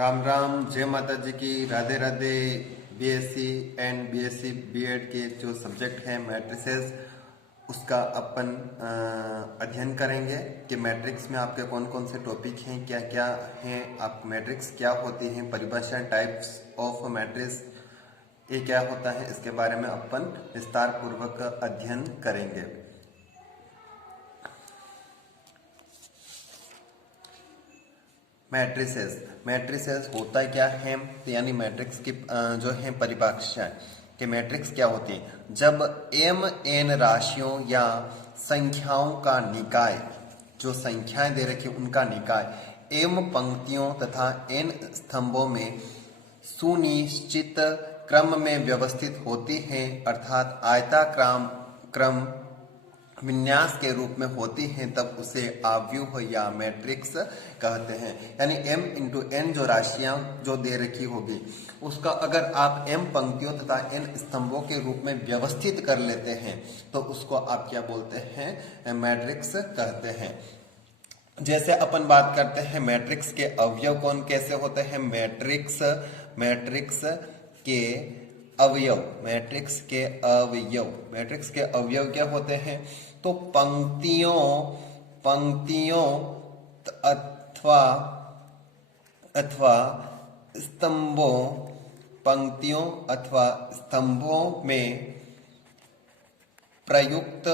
राम राम, जय माता जी की, Radhe Radhe. BSc and BSc BEd के जो सब्जेक्ट हैं मैट्रिसेस, उसका अपन अध्ययन करेंगे कि मैट्रिक्स में आपके कौन कौन से टॉपिक हैं, क्या क्या हैं, आप मैट्रिक्स क्या होती हैं, परिभाषा, टाइप्स ऑफ मैट्रिक्स ये क्या होता है, इसके बारे में अपन विस्तार पूर्वक अध्ययन करेंगे। मैट्रिसेस होता क्या है, तो यानी मैट्रिक्स की जो है परिभाषा कि मैट्रिक्स क्या होती है। जब m n राशियों या संख्याओं का निकाय, जो संख्याएं दे रखी उनका निकाय m पंक्तियों तथा n स्तंभों में सुनिश्चित क्रम में व्यवस्थित होती हैं, अर्थात आयताक्रम विन्यास के रूप में होती हैं, तब उसे आव्यूह या मैट्रिक्स कहते हैं। यानी m इंटू n जो राशियां जो दे रखी होगी उसका अगर आप m पंक्तियों तथा n स्तंभों के रूप में व्यवस्थित कर लेते हैं तो उसको आप क्या बोलते हैं, मैट्रिक्स कहते हैं। जैसे अपन बात करते हैं मैट्रिक्स के अवयव कौन कैसे होते हैं। मैट्रिक्स के अवयव क्या होते हैं, तो पंक्तियों अथवा स्तंभों में प्रयुक्त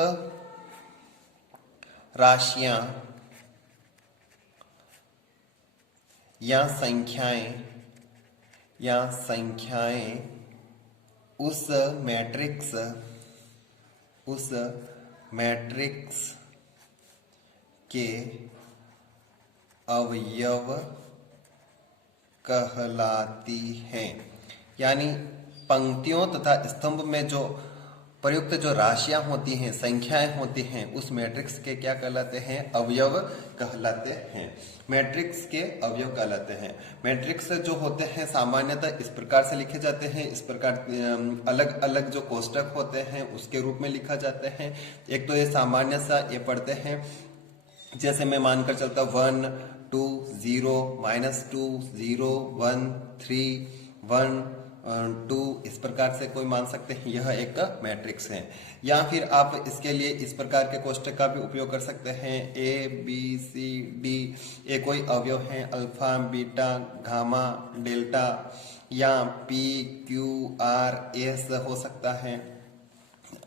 राशियां या संख्याएं उस मैट्रिक्स के अवयव कहलाती हैं। यानी पंक्तियों तथा स्तंभ में जो प्रयुक्त जो राशियां होती हैं, संख्याएं होती हैं, उस मैट्रिक्स के क्या कहलाते हैं, अवयव कहलाते हैं। मैट्रिक्स के अवयव कहलाते हैं। मैट्रिक्स जो होते हैं सामान्यतः इस प्रकार से लिखे जाते हैं, इस प्रकार अलग अलग जो कोष्टक होते हैं उसके रूप में लिखा जाते हैं। एक तो ये सामान्य सा ये पढ़ते हैं, जैसे मैं मानकर चलता 1 2 0 -2 0 1 3 1 2, इस प्रकार से कोई मान सकते हैं यह एक मैट्रिक्स है। या फिर आप इसके लिए इस प्रकार के कोष्टक का भी उपयोग कर सकते हैं, ए बी सी डी, ये कोई अवयव है, अल्फा बीटा गामा डेल्टा, या पी क्यू आर एस हो सकता है।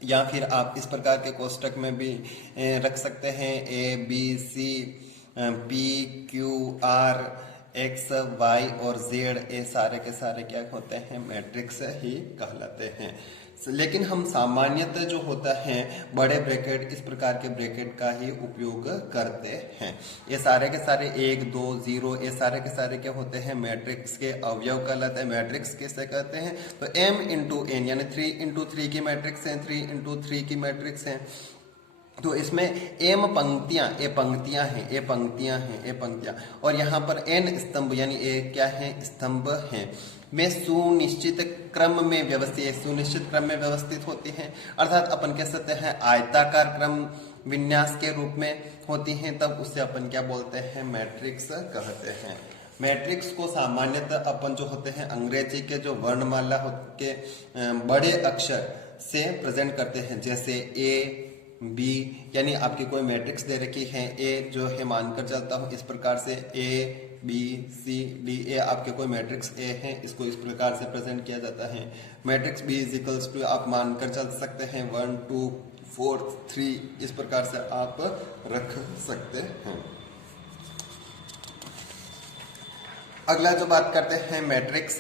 या फिर आप इस प्रकार के कोष्टक में भी रख सकते हैं, A B C P Q R X Y और जेड, ये सारे के सारे क्या होते हैं, मैट्रिक्स ही कहलाते हैं। लेकिन हम सामान्यतः जो होता है बड़े ब्रैकेट, इस प्रकार के ब्रैकेट का ही उपयोग करते हैं। ये सारे के सारे 1 2 0, ये सारे के सारे क्या होते हैं, मैट्रिक्स के अवयव कहलाते हैं। मैट्रिक्स किसे कहते हैं, तो m इंटू n यानी 3 इंटू 3 की मैट्रिक्स है, 3 इंटू 3 की मैट्रिक्स है। तो इसमें m पंक्तियां हैं, और यहाँ पर n स्तंभ यानी ए क्या है, स्तंभ हैं, में सुनिश्चित क्रम में व्यवस्थित होती हैं। अर्थात अपन कह सकते हैं आयताकार क्रम विन्यास के रूप में होती हैं, तब उससे अपन क्या बोलते हैं, मैट्रिक्स कहते हैं। मैट्रिक्स को सामान्यतः अपन जो होते हैं अंग्रेजी के जो वर्णमाला के बड़े अक्षर से प्रेजेंट करते हैं, जैसे ए बी, यानी आपकी कोई मैट्रिक्स दे रखी है, ए जो है मानकर चलता हूं इस प्रकार से ए बी सी डी, ए आपके कोई मैट्रिक्स ए है, इसको इस प्रकार से प्रेजेंट किया जाता है। Matrix B is equals to आप मानकर चल सकते हैं 1 2 4 3, इस प्रकार से आप रख सकते हैं। अगला जो बात करते हैं मैट्रिक्स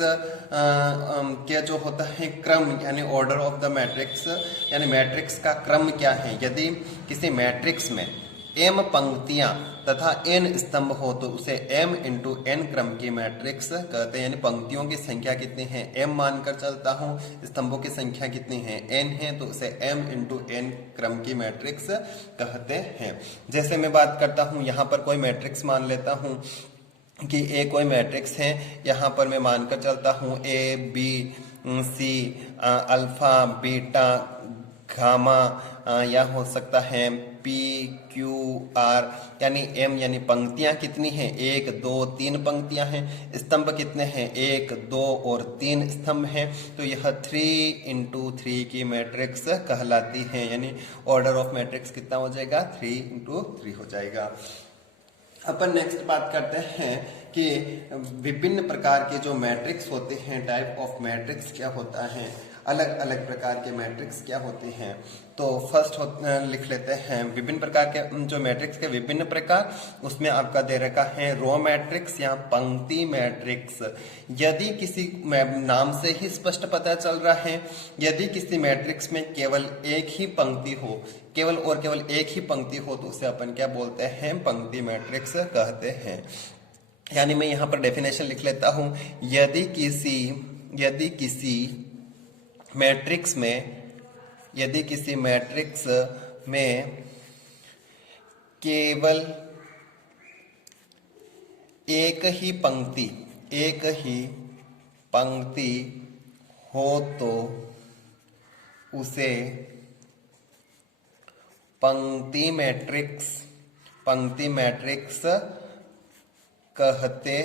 के जो होता है क्रम, यानी ऑर्डर ऑफ द मैट्रिक्स, यानी मैट्रिक्स का क्रम क्या है। यदि किसी मैट्रिक्स में m पंक्तियां तथा n स्तंभ हो तो उसे m इंटू n क्रम की मैट्रिक्स कहते हैं। यानी पंक्तियों की संख्या कितनी है, m मानकर चलता हूं, स्तंभों की संख्या कितनी है, n है, तो उसे m इंटू n क्रम की मैट्रिक्स कहते हैं। जैसे मैं बात करता हूं, यहाँ पर कोई मैट्रिक्स मान लेता हूं कि ए कोई मैट्रिक्स है, यहाँ पर मैं मानकर चलता हूँ A B C alpha beta gamma या हो सकता है P Q R, यानी M यानी पंक्तियां कितनी हैं, 1 2 3 पंक्तियां हैं, स्तंभ कितने हैं, 1 2 और 3 स्तंभ हैं। तो यह 3x3 की मैट्रिक्स कहलाती है, यानी ऑर्डर ऑफ मैट्रिक्स कितना हो जाएगा, 3x3 हो जाएगा। अपन नेक्स्ट बात करते हैं कि विभिन्न प्रकार के जो मैट्रिक्स होते हैं, टाइप ऑफ मैट्रिक्स क्या होता है, अलग अलग प्रकार के मैट्रिक्स क्या होते हैं। तो फर्स्ट लिख लेते हैं विभिन्न प्रकार के जो मैट्रिक्स के विभिन्न प्रकार, उसमें आपका दे रखा है रो मैट्रिक्स या पंक्ति मैट्रिक्स। यदि किसी नाम से ही स्पष्ट पता चल रहा है, यदि किसी मैट्रिक्स में केवल एक ही पंक्ति हो, केवल और केवल एक ही पंक्ति हो, तो उसे अपन क्या बोलते हैं, पंक्ति मैट्रिक्स कहते हैं। यानी मैं यहाँ पर डेफिनेशन लिख लेता हूं, यदि किसी मैट्रिक्स में केवल एक ही पंक्ति हो तो उसे पंक्ति मैट्रिक्स कहते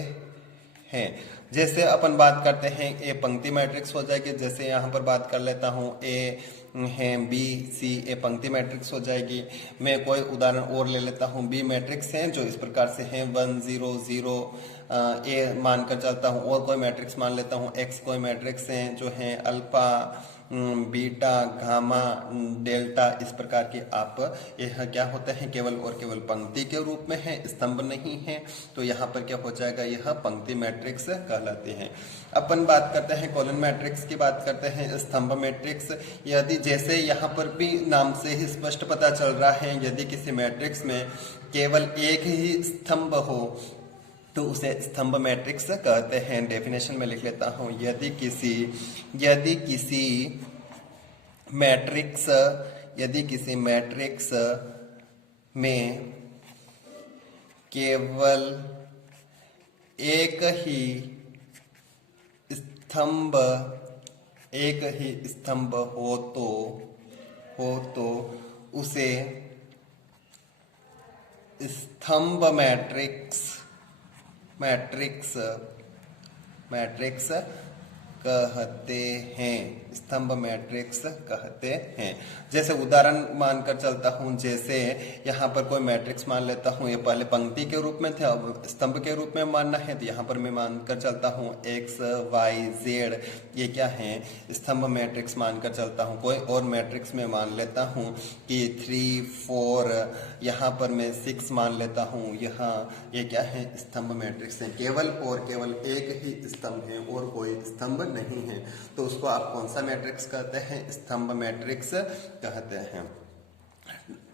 हैं। जैसे अपन बात करते हैं ए पंक्ति मैट्रिक्स हो जाएगी, जैसे यहाँ पर बात कर लेता हूँ ए है बी सी, ए पंक्ति मैट्रिक्स हो जाएगी। मैं कोई उदाहरण और ले लेता हूँ, बी मैट्रिक्स है जो इस प्रकार से है 1 0 0, ए मानकर चलता हूँ, और कोई मैट्रिक्स मान लेता हूँ एक्स, कोई मैट्रिक्स है जो है अल्फा बीटा गामा डेल्टा, इस प्रकार के आप यह क्या होते हैं, केवल और केवल पंक्ति के रूप में है, स्तंभ नहीं है। तो यहाँ पर क्या हो जाएगा, यह पंक्ति मैट्रिक्स कहलाते हैं। अपन बात करते हैं कॉलम मैट्रिक्स की, बात करते हैं स्तंभ मैट्रिक्स। यदि जैसे यहाँ पर भी नाम से ही स्पष्ट पता चल रहा है, यदि किसी मैट्रिक्स में केवल एक ही स्तंभ हो तो उसे स्तंभ मैट्रिक्स कहते हैं। डेफिनेशन में लिख लेता हूं, यदि किसी मैट्रिक्स में केवल एक ही स्तंभ हो तो उसे स्तंभ मैट्रिक्स कहते हैं, स्तंभ मैट्रिक्स कहते हैं। जैसे उदाहरण मानकर चलता हूं, जैसे यहाँ पर कोई मैट्रिक्स मान लेता हूं, ये पहले पंक्ति के रूप में थे, अब स्तंभ के रूप में मानना है, तो यहाँ पर मैं मानकर चलता हूं x y z, ये क्या है, स्तंभ मैट्रिक्स मानकर चलता हूं। कोई और मैट्रिक्स में मान लेता हूं कि 3 4, यहाँ पर मैं 6 मान लेता हूं, यहाँ ये क्या है, स्तंभ मैट्रिक्स है। केवल और केवल एक ही स्तंभ है और कोई स्तंभ नहीं है, तो उसको आप कौन सा मैट्रिक्स कहते हैं, स्तंभ मैट्रिक्स कहते हैं।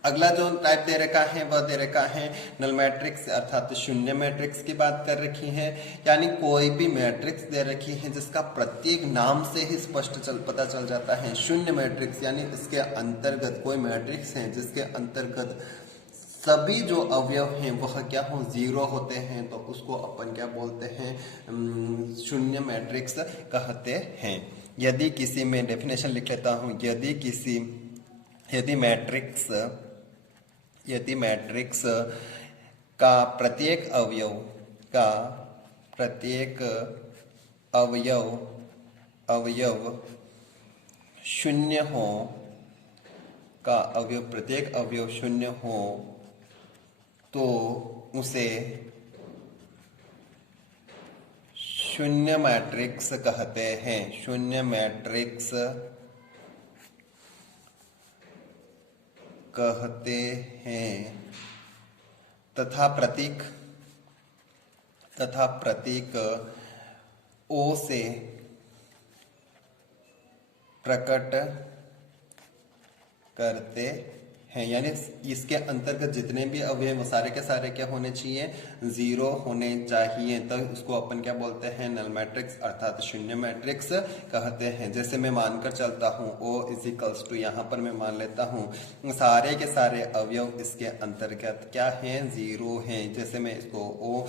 अगला जो टाइप दे रखा है वह दे रखा है नल मैट्रिक्स, अर्थात शून्य मैट्रिक्स की बात कर रखी है। यानी कोई भी मैट्रिक्स दे रखी है जिसका प्रत्येक नाम से ही स्पष्ट पता चल जाता है शून्य मैट्रिक्स, यानी इसके अंतर्गत कोई मैट्रिक्स है जिसके अंतर्गत सभी जो अवयव हैं वह क्या हो, 0 होते हैं, तो उसको अपन क्या बोलते हैं, शून्य मैट्रिक्स कहते हैं। यदि किसी में डेफिनेशन लिख लेता हूं, यदि मैट्रिक्स का प्रत्येक अवयव शून्य हो, प्रत्येक अवयव शून्य हो तो उसे शून्य मैट्रिक्स कहते हैं, शून्य मैट्रिक्स कहते हैं। तथा प्रतीक ओ से प्रकट करते हैं, यानी इसके अंतर्गत जितने भी अवयव वो सारे के सारे क्या होने चाहिए, 0 होने चाहिए, तो उसको अपन क्या बोलते हैं, नल मैट्रिक्स अर्थात शून्य मैट्रिक्स कहते हैं। जैसे मैं मानकर चलता हूँ O = यहाँ पर मैं मान लेता हूँ सारे के सारे अवयव इसके अंतर्गत क्या हैं, 0 हैं। जैसे मैं इसको O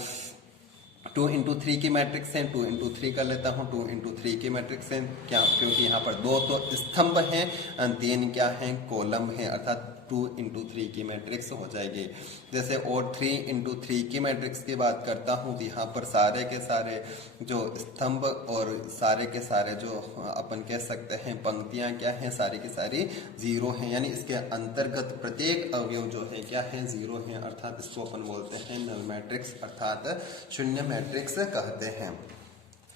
2 into 3 की मैट्रिक्स है, 2 into 3 कर लेता हूँ। 2 into 3 की मैट्रिक्स है, क्या, क्योंकि यहाँ पर 2 तो स्तंभ हैं, 3 क्या हैं, कॉलम हैं, अर्थात 2 into 3 की मैट्रिक्स हो जाएगी। जैसे और 3 into 3 की मैट्रिक्स की बात करता हूँ तो यहाँ पर सारे के सारे जो स्तंभ और सारे के सारे जो अपन कह सकते हैं पंक्तियाँ क्या हैं, सारी की सारी 0 हैं, यानी इसके अंतर्गत प्रत्येक अवयव जो है क्या है, 0 है, अर्थात इसको अपन बोलते हैं नल मैट्रिक्स, अर्थात शून्य मैट्रिक्स कहते हैं।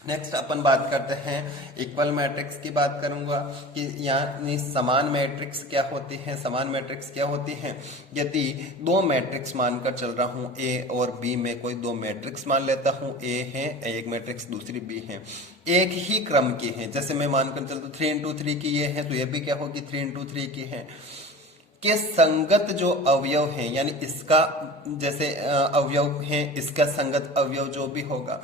नेक्स्ट अपन बात करते हैं इक्वल मैट्रिक्स की। बात करूंगा कि यानी समान मैट्रिक्स क्या होती है। समान मैट्रिक्स क्या होती है, यदि दो मैट्रिक्स मानकर चल रहा हूं, ए और बी में कोई दो मैट्रिक्स मान लेता हूं, ए है एक मैट्रिक्स, दूसरी बी है, एक ही क्रम की है। जैसे मैं मानकर चलता हूं 3 into 3 की ये है, तो ये भी क्या होगी 3 into 3 की है, के संगत जो अवयव हैं, यानी इसका जैसे अवयव है, इसका संगत अवयव जो भी होगा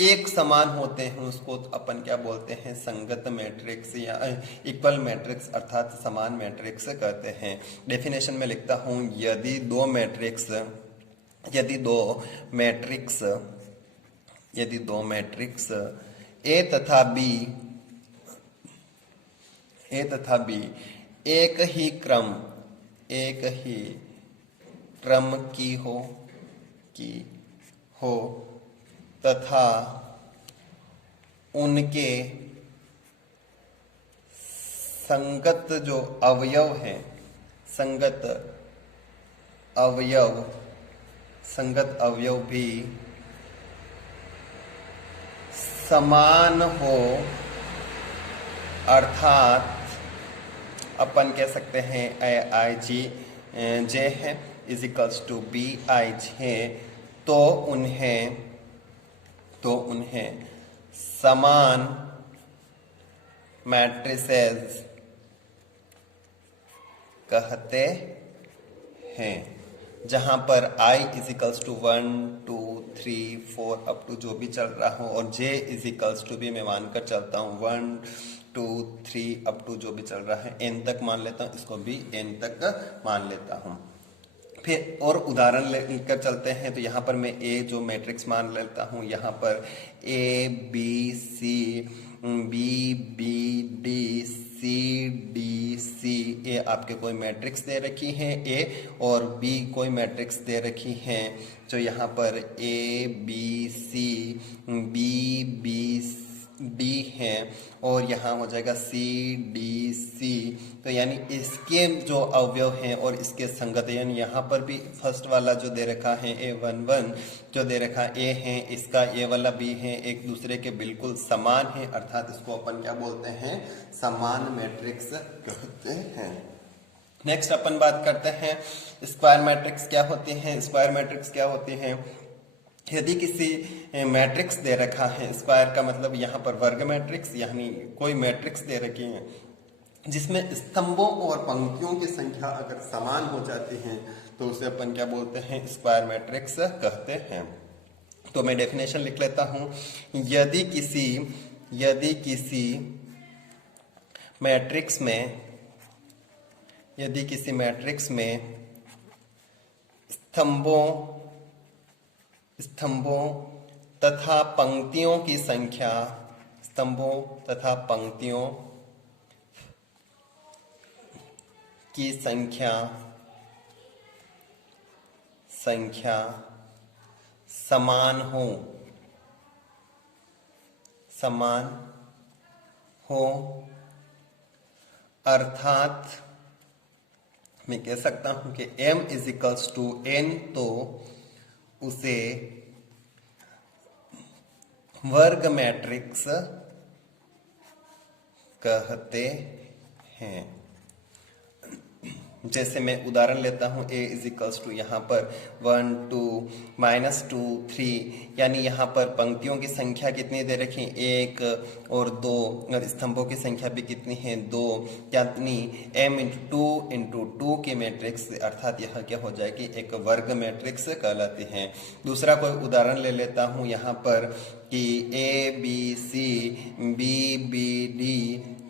एक समान होते हैं, उसको अपन क्या बोलते हैं, संगत मैट्रिक्स या इक्वल मैट्रिक्स, अर्थात समान मैट्रिक्स कहते हैं। डेफिनेशन में लिखता हूं, यदि दो मैट्रिक्स ए तथा बी एक ही क्रम की हो तथा उनके संगत जो अवयव हैं, संगत अवयव भी समान हो, अर्थात अपन कह सकते हैं आई जी जे है is equals to B I J, तो उन्हें समान मैट्रिसेस कहते हैं, जहां पर i is equals to 1 2 3 4 up to जो भी चल रहा हो, और j इज इक्वल्स टू भी मैं मानकर चलता हूं 1 2 3 अप टू जो भी चल रहा है n तक मान लेता हूं, इसको भी n तक मान लेता हूं। फिर और उदाहरण लेकर चलते हैं, तो यहाँ पर मैं ए जो मैट्रिक्स मान लेता हूँ, यहाँ पर A B C B B D C D C, A आपके कोई मैट्रिक्स दे रखी है ए, और बी कोई मैट्रिक्स दे रखी है, जो यहाँ पर A B C B B D है, और यहाँ हो जाएगा सी डी सी। तो यानी इसके जो अवयव हैं और इसके संगत, यानी यहाँ पर भी फर्स्ट वाला जो दे रखा है A11 जो दे रखा ए है, इसका ए वाला बी है, एक दूसरे के बिल्कुल समान है, अर्थात इसको अपन क्या बोलते हैं, समान मैट्रिक्स कहते हैं। नेक्स्ट अपन बात करते हैं स्क्वायर मैट्रिक्स क्या होती है। स्क्वायर मैट्रिक्स क्या होती है, यदि किसी मैट्रिक्स दे रखा है, स्क्वायर का मतलब यहाँ पर वर्ग मैट्रिक्स, यानी कोई मैट्रिक्स दे रखी है जिसमें स्तंभों और पंक्तियों की संख्या अगर समान हो जाती है, तो उसे अपन क्या बोलते हैं, स्क्वायर मैट्रिक्स कहते हैं। तो मैं डेफिनेशन लिख लेता हूं, यदि किसी मैट्रिक्स में स्तंभों तथा पंक्तियों की संख्या समान हो, अर्थात मैं कह सकता हूं कि m is equals to n, तो उसे वर्ग मैट्रिक्स कहते हैं। जैसे मैं उदाहरण लेता हूं, a इज इक्वल्स टू यहाँ पर 1 2 -2 3, यानी यहाँ पर पंक्तियों की संख्या कितनी दे रखी, 1 और 2, और स्तंभों की संख्या भी कितनी है, 2, यानी m इंटू 2 की मैट्रिक्स, अर्थात यह क्या हो जाएगी, एक वर्ग मैट्रिक्स कहलाती है। दूसरा कोई उदाहरण ले लेता हूँ यहाँ पर कि a b c b b d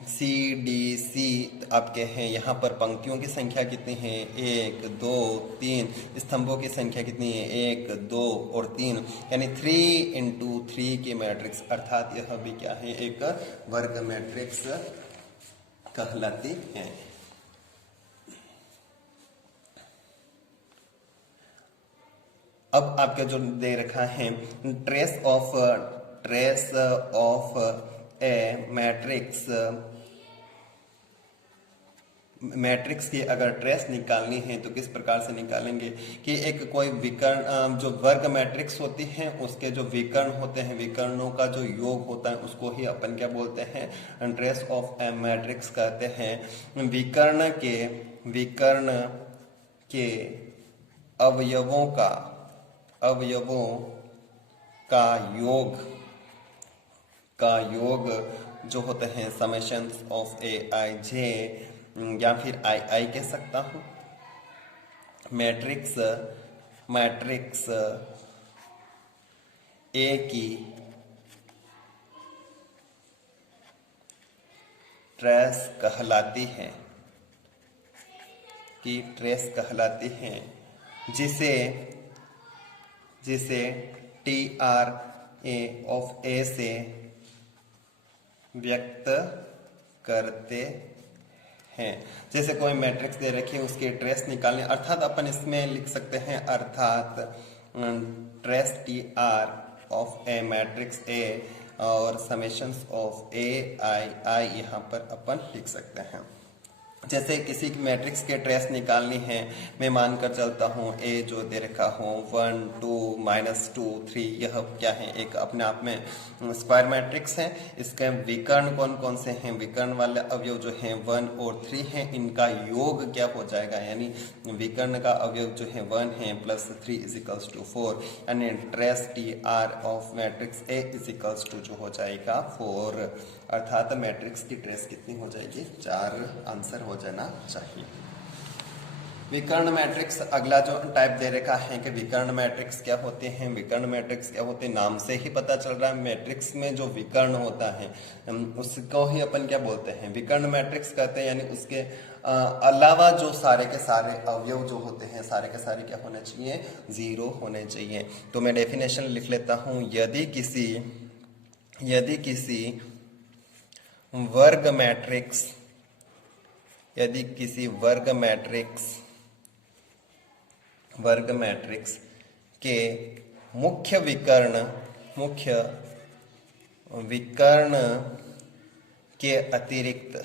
C D C आपके हैं, यहाँ पर पंक्तियों की संख्या कितनी है, 1 2 3, स्तंभों की संख्या कितनी है, 1 2 और 3, यानी 3 × 3 की मैट्रिक्स, अर्थात यह भी क्या है, एक वर्ग मैट्रिक्स कहलाती है। अब आपके जो दे रखा है, ट्रेस ऑफ ए मैट्रिक्स की अगर ट्रेस निकालनी है तो किस प्रकार से निकालेंगे कि एक कोई विकर्ण जो वर्ग मैट्रिक्स होती है उसके जो विकर्ण होते हैं, विकर्णों का जो योग होता है उसको ही अपन क्या बोलते हैं, ट्रेस ऑफ ए मैट्रिक्स कहते हैं। विकर्ण के अवयवों का योग जो होते हैं समेशन ऑफ ए आई जे, या फिर आई कह सकता हूं। मैट्रिक्स ए की ट्रेस कहलाती है, जिसे TRA ऑफ ए से व्यक्त करते हैं। जैसे कोई मैट्रिक्स दे रखी है उसकी ट्रेस निकालने, अर्थात अपन इसमें लिख सकते हैं, अर्थात trace TR of A matrix A और समेशंस ऑफ आई यहाँ पर अपन लिख सकते हैं। जैसे किसी मैट्रिक्स के ट्रेस निकालनी है, मैं मानकर चलता हूँ ए जो दे रखा हूँ 1 2 -2 3, यह क्या है, एक अपने आप में स्क्वायर मैट्रिक्स है। इसके विकर्ण कौन कौन से हैं, विकर्ण वाले अवयव जो हैं 1 और 3 हैं, इनका योग क्या हो जाएगा, यानी विकर्ण का अवयव जो है 1 है +3 = 4, यानी trace TR of matrix A = जो हो जाएगा 4, अर्थात मैट्रिक्स की ट्रेस कितनी हो जाएगी, 4 आंसर हो जाना चाहिए। विकर्ण मैट्रिक्स अगला जो टाइप दे रखा है कि विकर्ण मैट्रिक्स क्या होते हैं, विकर्ण मैट्रिक्स क्या होते हैं, नाम से ही पता चल रहा है मैट्रिक्स में जो विकर्ण होता है उसको ही अपन क्या बोलते हैं, विकर्ण मैट्रिक्स कहते हैं। यानी उसके अलावा जो सारे के सारे अवयव जो होते हैं सारे के सारे क्या होने चाहिए, 0 होने चाहिए। तो मैं डेफिनेशन लिख लेता हूं, यदि किसी वर्ग मैट्रिक्स के मुख्य विकर्ण के अतिरिक्त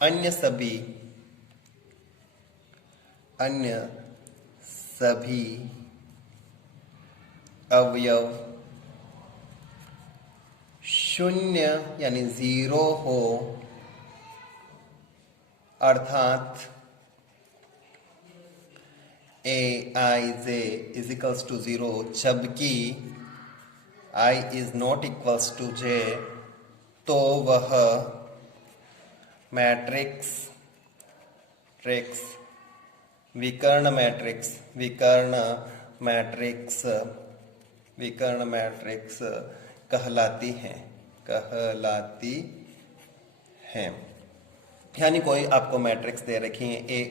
अन्य सभी अवयव शून्य यानी 0 हो, अर्थात Aij = 0, जबकि I ≠ j, तो वह मैट्रिक्स विकर्ण मैट्रिक्स कहलाती है। यानी कोई आपको मैट्रिक्स दे रखी है A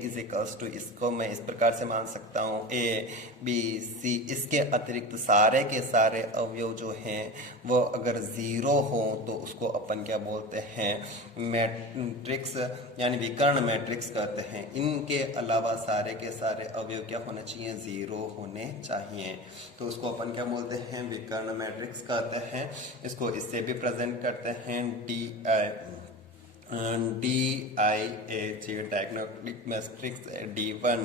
इसको मैं इस प्रकार से मान सकता हूँ A B C, इसके अतिरिक्त सारे के सारे अवयव जो हैं वो अगर 0 हो तो उसको अपन क्या बोलते हैं, मैट्रिक्स यानी विकर्ण मैट्रिक्स कहते हैं। इनके अलावा सारे के सारे अवयव क्या होने चाहिए, 0 होने चाहिए, तो उसको अपन क्या बोलते हैं, विकर्ण मैट्रिक्स कहते हैं। इसको इससे भी प्रेजेंट करते हैं DIAJ diagnostic matrix D1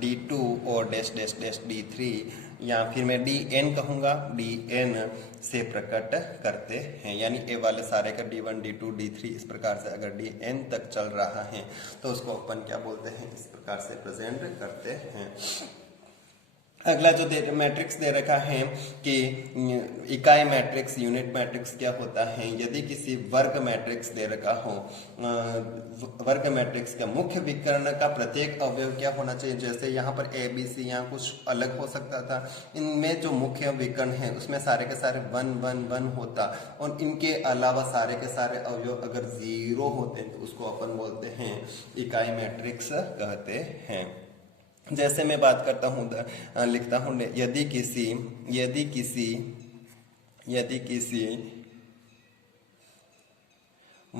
D2 और -D3, या फिर मैं DN कहूँगा, DN से प्रकट करते हैं। यानी ए वाले सारे का D1 D2 D3 इस प्रकार से अगर DN तक चल रहा है तो उसको अपन क्या बोलते हैं, इस प्रकार से प्रेजेंट करते हैं। अगला जो मैट्रिक्स दे रखा है कि इकाई मैट्रिक्स, यूनिट मैट्रिक्स क्या होता है। यदि किसी वर्ग मैट्रिक्स दे रखा हो, वर्ग मैट्रिक्स का मुख्य विकर्ण का प्रत्येक अवयव क्या होना चाहिए, जैसे यहाँ पर ए बी सी, यहाँ कुछ अलग हो सकता था। इनमें जो मुख्य विकर्ण है उसमें सारे के सारे 1 1 1 होता, और इनके अलावा सारे के सारे अवयव अगर 0 होते हैं तो उसको अपन बोलते हैं इकाई मैट्रिक्स कहते हैं। जैसे मैं बात करता हूँ, लिखता हूँ, यदि किसी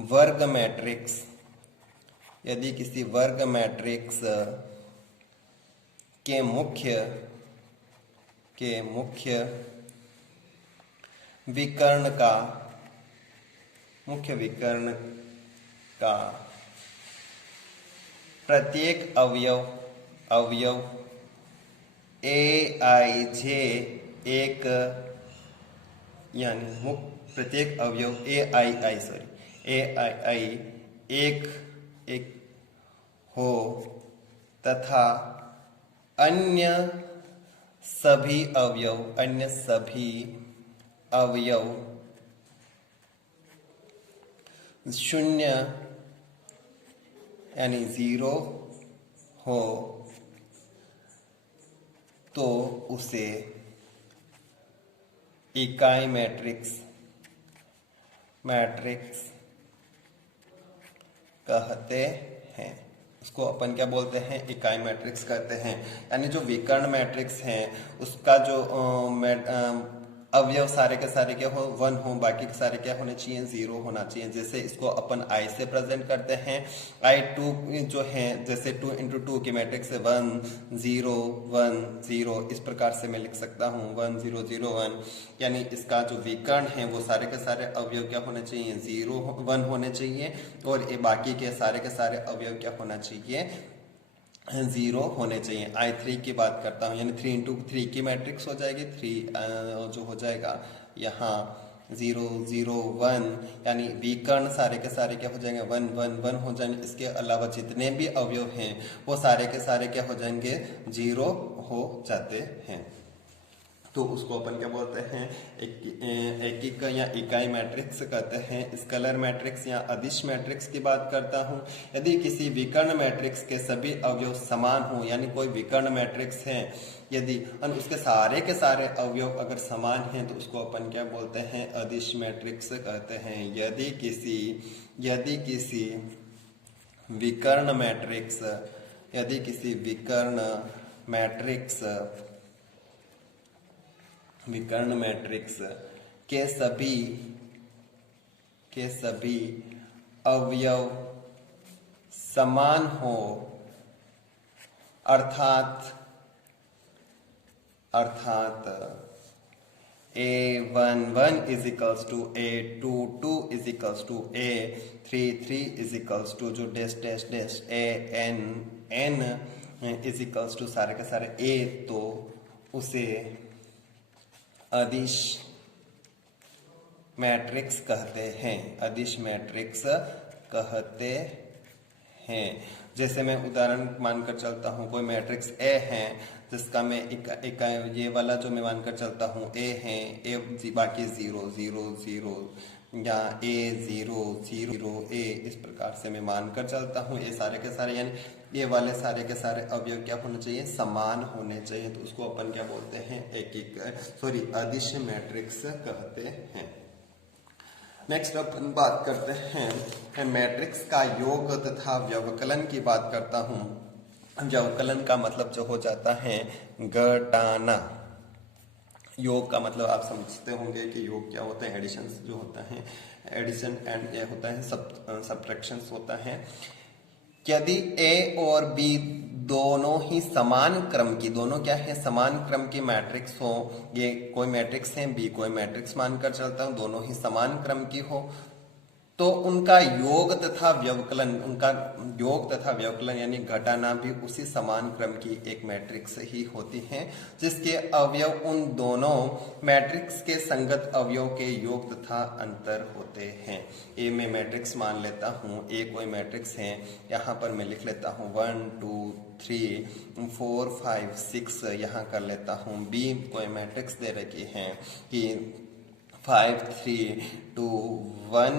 वर्ग मैट्रिक्स, यदि किसी वर्ग मैट्रिक्स के मुख्य विकर्ण का प्रत्येक अवयव aij एक, यानी प्रत्येक अवयव aii एक हो तथा अन्य सभी अवयव शून्य यानी 0 हो तो उसे इकाई मैट्रिक्स कहते हैं। उसको अपन क्या बोलते हैं, इकाई मैट्रिक्स कहते हैं। यानी जो विकर्ण मैट्रिक्स है उसका जो अवयव सारे के सारे क्या हो, 1 हो, बाकी के सारे क्या होने चाहिए, 0 होना चाहिए। जैसे इसको अपन i से प्रेजेंट करते हैं। i2 जो है, जैसे 2 × 2 की मैट्रिक्स है 1 0 1 0, इस प्रकार से मैं लिख सकता हूँ 1 0 0 1। यानी इसका जो विकर्ण है वो सारे के सारे अवयव क्या होने चाहिए, 0 1 होने चाहिए, और ये बाकी के सारे अवयव क्या होना चाहिए, 0 होने चाहिए। I3 की बात करता हूँ, यानी 3 × 3 की मैट्रिक्स हो जाएगी। 3 जो हो जाएगा यहाँ 0 0 1, यानी विकर्ण सारे के सारे क्या हो जाएंगे, 1 1 1 हो जाएंगे। इसके अलावा जितने भी अवयव हैं वो सारे के सारे क्या हो जाएंगे, 0 हो जाते हैं। तो उसको अपन क्या बोलते हैं, एकीक या इकाई मैट्रिक्स कहते हैं। स्केलर मैट्रिक्स या अदिश मैट्रिक्स की बात करता हूँ। यदि किसी विकर्ण मैट्रिक्स के सभी अवयव समान हो, यानी कोई विकर्ण मैट्रिक्स है, यदि उसके सारे अवयव अगर समान हैं तो उसको अपन क्या बोलते हैं, अदिश मैट्रिक्स कहते हैं। यदि किसी विकर्ण मैट्रिक्स के सभी अवयव समान हो, अर्थात A11 = A22 = A33 = जो डैश डैश डैश AN = सारे के सारे A, तो उसे अदिश मैट्रिक्स कहते हैं। जैसे मैं उदाहरण मानकर चलता हूँ, कोई मैट्रिक्स A है जिसका मैं इकाई ये वाला जो मैं मानकर चलता हूँ A है, A बाकी 0 0 0 या A 0 0 0 A, इस प्रकार से मैं मानकर चलता हूँ। ये सारे के सारे, यानी ये वाले सारे के सारे अवयव क्या होने चाहिए, समान होने चाहिए। तो उसको अपन क्या बोलते हैं, अदिश मैट्रिक्स कहते हैं। नेक्स्ट अपन बात करते हैं मैट्रिक्स का योग तथा व्यवकलन की बात करता हूँ। व्यवकलन का मतलब जो हो जाता है घटाना। योग का मतलब आप समझते होंगे कि योग क्या होता है, एडिशन जो होता है, एडिशन एंड ये होता है सब्ट्रैक्शन होता है। यदि A और B दोनों ही समान क्रम की, दोनों क्या है, समान क्रम की मैट्रिक्स हो, ये कोई मैट्रिक्स है, B कोई मैट्रिक्स मानकर चलता हूं, दोनों ही समान क्रम की हो, तो उनका योग तथा व्यवकलन, उनका योग तथा व्यवकलन यानी घटाना भी उसी समान क्रम की एक मैट्रिक्स ही होती है, जिसके अवयव उन दोनों मैट्रिक्स के संगत अवयव के योग तथा अंतर होते हैं। ए में मैट्रिक्स मान लेता हूँ, ए कोई मैट्रिक्स है, यहाँ पर मैं लिख लेता हूँ 1 2 3 4 5 6 यहाँ कर लेता हूँ। बी कोई मैट्रिक्स दे रखी है कि 5 3 2 1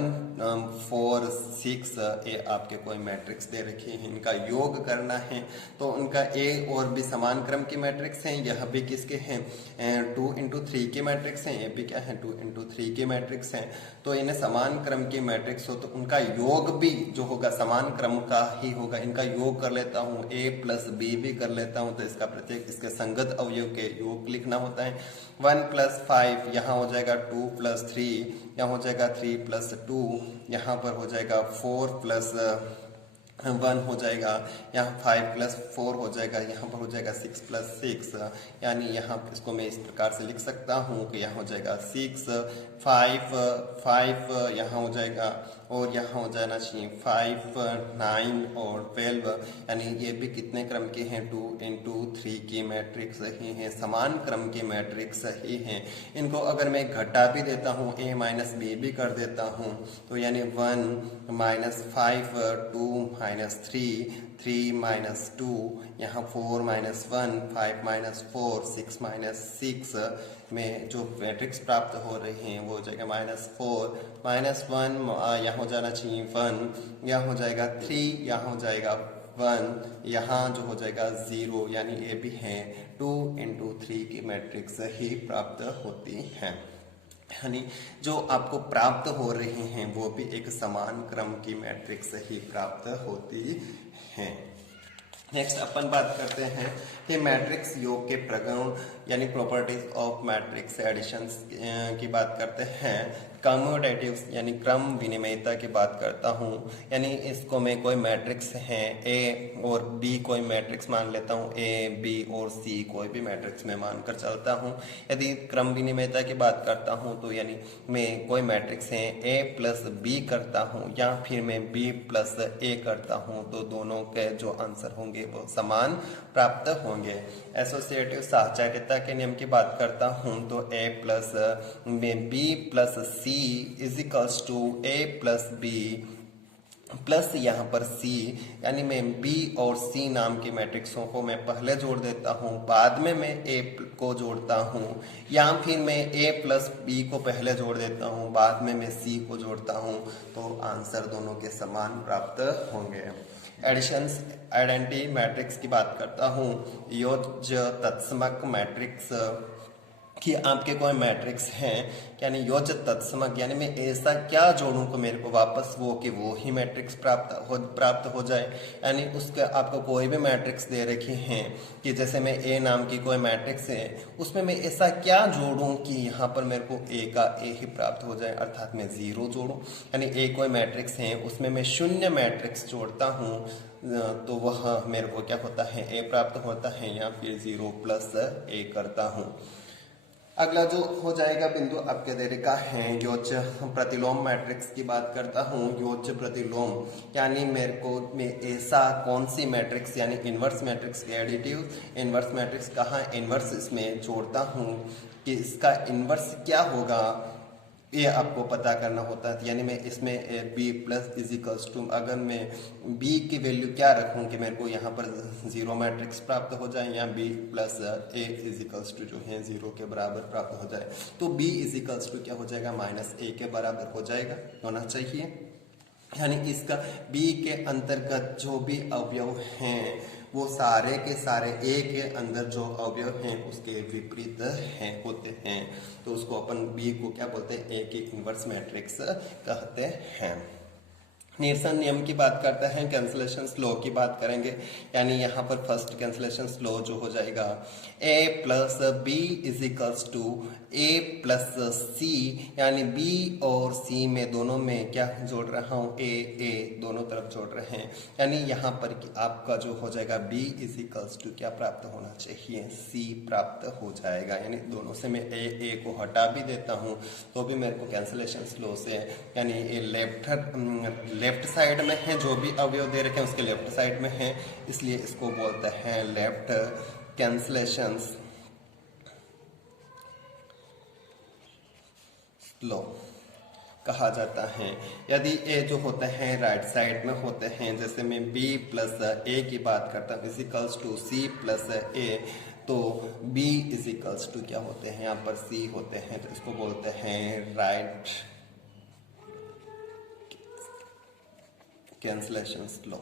4 6 ये आपके कोई मैट्रिक्स दे रखी है, इनका योग करना है। तो उनका ए और बी समान क्रम की मैट्रिक्स हैं, यह भी किसके हैं 2 इंटू 3 की मैट्रिक्स हैं, ये भी क्या है 2 इंटू 3 की मैट्रिक्स हैं। तो इन्हें समान क्रम की मैट्रिक्स हो तो उनका योग भी जो होगा समान क्रम का ही होगा। इनका योग कर लेता हूँ, ए प्लस बी भी कर लेता हूँ, तो इसका प्रत्येक इसके संगत अवयव के योग लिखना होता है। 1 प्लस 5 यहाँ हो जाएगा 2 प्लस 3, यहाँ हो जाएगा 3 प्लस 2, यहाँ पर हो जाएगा 4 प्लस 1 हो जाएगा, यहाँ 5 प्लस 4 हो जाएगा, यहाँ पर हो जाएगा 6 प्लस 6, यानी यहाँ इसको मैं इस प्रकार से लिख सकता हूँ कि यहाँ हो जाएगा 6 5 यहाँ हो जाएगा और यहाँ हो जाना चाहिए 5 9 और 12, यानी ये भी कितने क्रम के हैं 2 इंटू 3 की मैट्रिक्स ही हैं, समान क्रम की मैट्रिक्स ही हैं। इनको अगर मैं घटा भी देता हूँ, a माइनस बी भी कर देता हूँ, तो यानी 1 माइनस 5 2 माइनस 3 3 माइनस 2, यहाँ 4 माइनस 1 5 माइनस 4 6 माइनस 6 में जो मैट्रिक्स प्राप्त हो रहे हैं वो हो जाएगा -4 -1, यहाँ हो जाना चाहिए 1, यहाँ हो जाएगा 3, यहाँ हो जाएगा 1, यहाँ जो हो जाएगा 0, यानी ये भी है 2 इंटू 3 की मैट्रिक्स ही प्राप्त होती है। यानी जो आपको प्राप्त हो रहे हैं वो भी एक समान क्रम की मैट्रिक्स ही प्राप्त होती है। नेक्स्ट अपन बात करते हैं कि मैट्रिक्स योग के प्रगुण यानी प्रॉपर्टीज ऑफ मैट्रिक्स एडिशंस की बात करते हैं। कम्यूटेटिव्स यानी क्रम विनिमयता की बात करता हूँ, यानी इसको मैं कोई मैट्रिक्स है ए और बी कोई मैट्रिक्स मान लेता हूँ, ए बी और सी कोई भी मैट्रिक्स में मानकर चलता हूँ। यदि क्रम विनिमयता की बात करता हूँ तो यानी मैं कोई मैट्रिक्स है ए प्लस बी करता हूँ या फिर मैं बी प्लस ए करता हूँ, तो दोनों के जो आंसर होंगे वो समान प्राप्त होंगे। एसोसिएटिव साहचर्यता के नियम की बात करता हूँ तो ए प्लस में B plus C is equals to A plus B plus यहाँ पर सी, यानी मैं बी और सी नाम की मैट्रिक्सों को मैं पहले जोड़ देता हूँ, बाद में मैं ए को जोड़ता हूँ, या फिर मैं ए प्लस बी को पहले जोड़ देता हूँ, बाद में मैं सी को जोड़ता हूँ, तो आंसर दोनों के समान प्राप्त होंगे। एडिशंस आइडेंटिटी मैट्रिक्स की बात करता हूँ। योज्य तत्समक मैट्रिक्स कि आपके कोई मैट्रिक्स हैं, यानी योज्य तत्समक यानी मैं ऐसा क्या जोड़ूं को मेरे को वापस वो ही मैट्रिक्स प्राप्त हो जाए। यानी उसका आपको कोई भी मैट्रिक्स दे रखी हैं कि जैसे मैं ए नाम की कोई मैट्रिक्स है, उसमें मैं ऐसा क्या जोड़ूं कि यहाँ पर मेरे को ए का ए ही प्राप्त हो जाए, अर्थात मैं 0 जोड़ूं। यानी ए कोई मैट्रिक्स है उसमें मैं शून्य मैट्रिक्स जोड़ता हूँ तो वह मेरे को क्या होता है ए प्राप्त होता है, या फिर 0 प्लस ए करता हूँ। अगला जो हो जाएगा बिंदु आपके दे रखा है योज्य प्रतिलोम मैट्रिक्स की बात करता हूँ। योज्य प्रतिलोम यानी मेरे को मैं ऐसा कौन सी मैट्रिक्स यानी इनवर्स मैट्रिक्स के एडिटिव इनवर्स मैट्रिक्स कहाँ इनवर्स इसमें जोड़ता हूँ कि इसका इनवर्स क्या होगा ये आपको पता करना होता है। यानी मैं इसमें b प्लस इजिकल्स टू अगर मैं b की वैल्यू क्या रखूं कि मेरे को यहाँ पर 0 मैट्रिक्स प्राप्त हो जाए या b plus a equals to जो है 0 के बराबर प्राप्त हो जाए, तो b इजिकल्स टू क्या हो जाएगा -a के बराबर हो जाएगा होना चाहिए। यानी इसका b के अंतर्गत जो भी अवयव हैं वो सारे के सारे ए के अंदर जो अवयव हैं उसके विपरीत हैं होते हैं, तो उसको अपन बी को क्या बोलते हैं ए के इनवर्स मैट्रिक्स कहते हैं। निरसन नियम की बात करते हैं, कैंसलेशन लॉ की बात करेंगे। यानी यहाँ पर फर्स्ट कैंसलेशन लॉ जो हो जाएगा a plus B is equals to a plus C, यानी b और c में दोनों में क्या जोड़ रहा हूँ, a दोनों तरफ जोड़ रहे हैं। यानी यहाँ पर आपका जो हो जाएगा b इज इक्वल्स टू क्या प्राप्त होना चाहिए, c प्राप्त हो जाएगा। यानी दोनों से मैं a को हटा भी देता हूँ तो भी मेरे को कैंसलेशन लॉ से, यानी ये लेफ्ट साइड में है, जो भी अवयव दे रखे हैं उसके लेफ्ट साइड में है, इसलिए इसको बोलते हैं लेफ्ट कैंसलेशन लॉ कहा जाता है। यदि ए जो होते हैं राइट साइड में होते हैं, जैसे मैं b प्लस ए की बात करता हूँ इजिकल्स टू c प्लस ए, तो b इजिकल्स टू क्या होते हैं, यहाँ पर c होते हैं, तो इसको बोलते हैं राइट कैंसलेशन लॉ।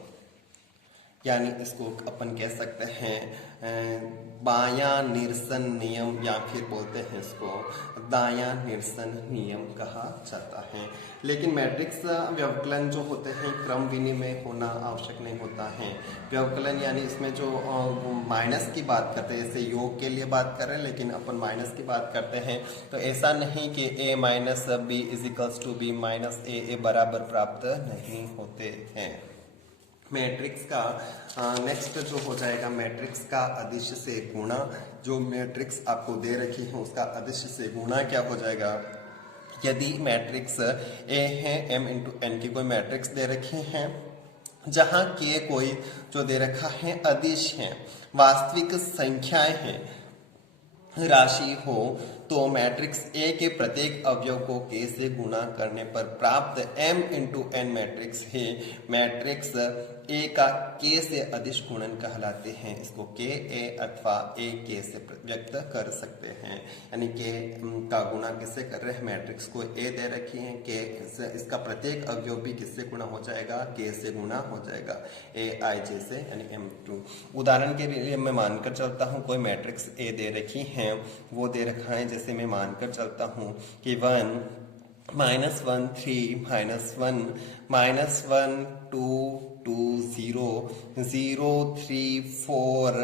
यानी इसको अपन कह सकते हैं बायां निरसन नियम, या फिर बोलते हैं इसको दायां निरसन नियम कहा जाता है। लेकिन मैट्रिक्स व्यवकलन जो होते हैं क्रम विनिमय होना आवश्यक नहीं होता है। व्यवकलन यानी इसमें जो माइनस की बात करते हैं, जैसे योग के लिए बात कर रहे हैं लेकिन अपन माइनस की बात करते हैं, तो ऐसा नहीं कि a minus B is equals to B minus A बराबर प्राप्त नहीं होते हैं। मैट्रिक्स का नेक्स्ट जो हो जाएगा मैट्रिक्स का अदिश से गुणा। जो मैट्रिक्स आपको दे रखी है उसका अदिश से गुणा क्या हो जाएगा, यदि मैट्रिक्स ए है m इंटू एन की कोई मैट्रिक्स दे रखी है जहां के कोई जो दे रखा है अदिश है, वास्तविक संख्याएं हैं, राशि हो, तो मैट्रिक्स ए के प्रत्येक अवयव को के से गुणा करने पर प्राप्त m इंटू एन मैट्रिक्स है मैट्रिक्स ए का के से अदिश गुणन कहलाते हैं। इसको के ए अथवा ए के से व्यक्त कर सकते हैं। यानी के का गुणा किससे कर रहे हैं, मैट्रिक्स को ए दे रखी है, के इसका प्रत्येक अवयव भी किससे गुणा हो जाएगा, के से गुणा हो जाएगा, ए आई जे से, यानी m2। उदाहरण के लिए मैं मानकर चलता हूँ कोई मैट्रिक्स ए दे रखी है, वो दे रखा है, जैसे मैं मानकर चलता हूँ कि 1 -1 3 -1 -1 2 2 0 0 3 4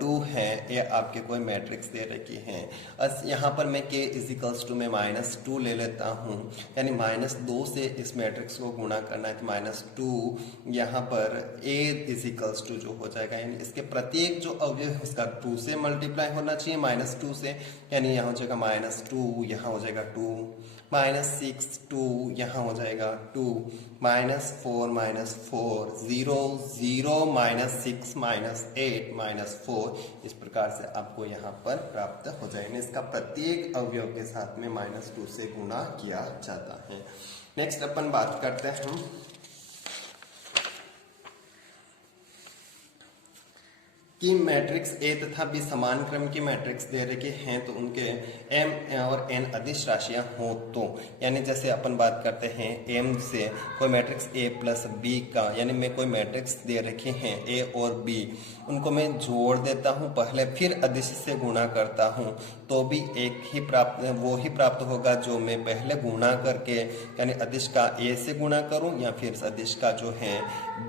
2 है, ये आपके कोई मैट्रिक्स दे रखी है। यहाँ पर मैं k इजिकल्स टू में -2 ले लेता हूँ, यानी -2 से इस मैट्रिक्स को गुणा करना है, तो -2 यहाँ पर a इजिकल्स टू जो हो जाएगा, यानी इसके प्रत्येक जो अवयव है उसका 2 से मल्टीप्लाई होना चाहिए, -2 से, यानी यहाँ हो जाएगा -2, यहाँ हो जाएगा 2, -6 2, यहाँ हो जाएगा 2, -4 -4 0 0 -6 -8 -4, इस प्रकार से आपको यहाँ पर प्राप्त हो जाएगा। इसका प्रत्येक अवयव के साथ में -2 से गुणा किया जाता है। नेक्स्ट अपन बात करते हैं कि मैट्रिक्स ए तथा बी समान क्रम की मैट्रिक्स दे रखे हैं तो उनके m और n अदिश राशियां हो, तो यानी जैसे अपन बात करते हैं m से कोई मैट्रिक्स a प्लस बी का, यानी मैं कोई मैट्रिक्स दे रखे हैं a और b, उनको मैं जोड़ देता हूं पहले, फिर अदिश से गुणा करता हूं, तो भी एक ही वो ही प्राप्त होगा जो मैं पहले गुणा करके, यानी अदिश का a से गुणा करूं या फिर अदिश का जो है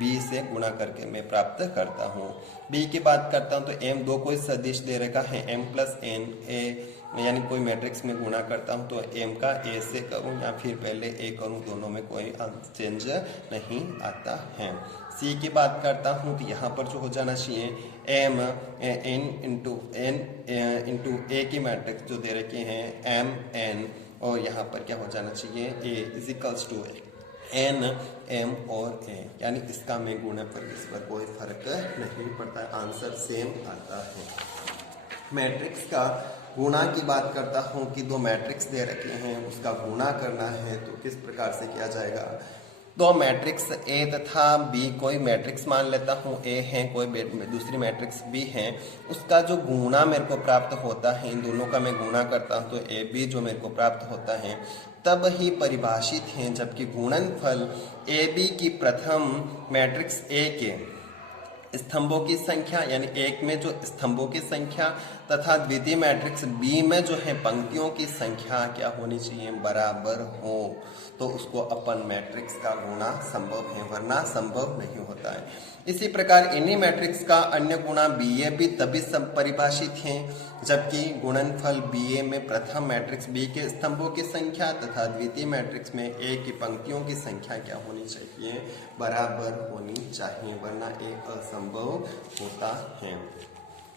b से गुणा करके मैं प्राप्त करता हूं। b की बात करता हूं तो m दो कोई सदिश दे रखा है m प्लस n a, यानी कोई मैट्रिक्स में गुणा करता हूं तो m का a से करूं या फिर पहले a करूं, दोनों में कोई चेंज नहीं आता है। c की बात करता हूं तो यहाँ पर जो हो जाना चाहिए m n इंटू a की मैट्रिक्स जो दे रखे हैं m n, और यहाँ पर क्या हो जाना चाहिए a equals to n m और a, यानी इसका मैं गुणा पर इस पर कोई फर्क नहीं पड़ता है, आंसर सेम आता है। मैट्रिक्स का गुणा की बात करता हूं कि दो मैट्रिक्स दे रखे हैं उसका गुणा करना है तो किस प्रकार से किया जाएगा। दो मैट्रिक्स A तथा B, कोई मैट्रिक्स मान लेता हूँ A है, कोई दूसरी मैट्रिक्स B है, उसका जो गुणा मेरे को प्राप्त होता है, इन दोनों का मैं गुणा करता हूँ तो AB जो मेरे को प्राप्त होता है तब ही परिभाषित है, जबकि गुणनफल AB की प्रथम मैट्रिक्स A के स्तंभों की संख्या यानी एक में जो स्तंभों की संख्या तथा द्वितीय मैट्रिक्स बी में जो है पंक्तियों की संख्या क्या होनी चाहिए, बराबर हो, तो उसको अपन मैट्रिक्स का गुणा संभव है, वरना संभव नहीं होता है। इसी प्रकार इन्हीं मैट्रिक्स का अन्य गुणा बी ए भी तभी सब परिभाषित है जबकि गुणनफल बी ए में प्रथम मैट्रिक्स बी के स्तंभों की संख्या तथा द्वितीय मैट्रिक्स में ए की पंक्तियों की संख्या क्या होनी चाहिए, बराबर होनी चाहिए, वरना एक असंभव होता है।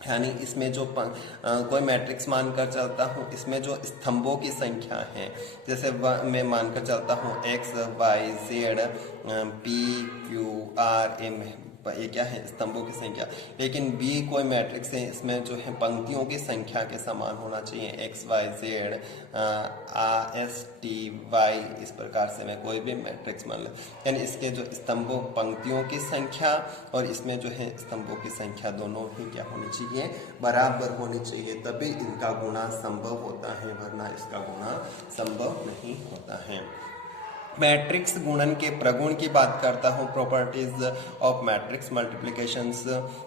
यानी इसमें जो कोई मैट्रिक्स मानकर चलता हूँ, इसमें जो स्तंभों की संख्या है, जैसे मैं मानकर चलता हूँ X Y Z P Q R M, ये क्या है, स्तंभों की संख्या। लेकिन बी कोई मैट्रिक्स है, इसमें जो है पंक्तियों की संख्या के समान होना चाहिए, X Y Z S T Y, इस प्रकार से मैं कोई भी मैट्रिक्स मान लूँ, यानी इसके जो स्तंभों पंक्तियों की संख्या और इसमें जो है स्तंभों की संख्या दोनों ही क्या होनी चाहिए, बराबर होनी चाहिए, तभी इनका गुणा संभव होता है, वरना इसका गुणा संभव नहीं होता है। मैट्रिक्स गुणन के प्रगुण की बात करता हूँ, प्रॉपर्टीज ऑफ मैट्रिक्स मल्टीप्लिकेशंस,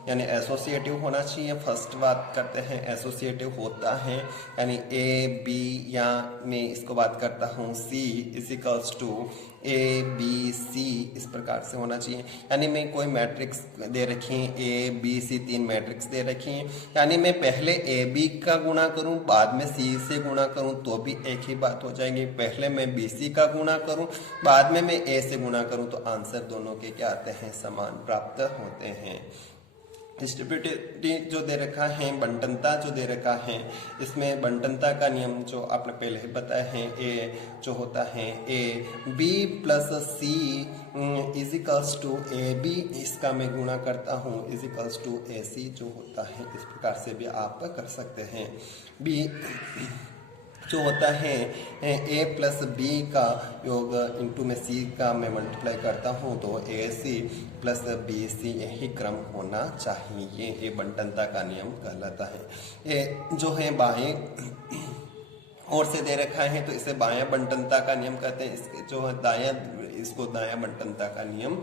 यानी एसोसिएटिव होना चाहिए। फर्स्ट बात करते हैं एसोसिएटिव होता है, यानी ए बी, या मैं इसको बात करता हूँ C is equals to A B C, इस प्रकार से होना चाहिए। यानी मैं कोई मैट्रिक्स दे रखी है, ए बी सी, तीन मैट्रिक्स दे रखी हैं, यानी मैं पहले ए बी का गुणा करूं बाद में सी से गुणा करूं तो भी एक ही बात हो जाएगी, पहले मैं बी सी का गुणा करूं बाद में मैं ए से गुणा करूं तो आंसर दोनों के क्या आते हैं, समान प्राप्त होते हैं। डिस्ट्रीब्यूटिविटी जो दे रखा है, बंटनता जो दे रखा है, इसमें बंटनता का नियम जो आपने पहले ही बताया है, ए जो होता है A B plus C is equals to A B, इसका मैं गुणा करता हूँ is equals to A C जो होता है, इस प्रकार से भी आप कर सकते हैं। बी जो होता है ए प्लस बी का योग इंटू में सी का मैं मल्टीप्लाई करता हूँ तो ए सी प्लस बी सी यही क्रम होना चाहिए, ये बंटनता का नियम कहलाता है। ये जो है बाएं ओर से दे रखा है तो इसे बायां बंटनता का नियम कहते हैं, इसके जो है दायां, इसको दायां बंटनता का नियम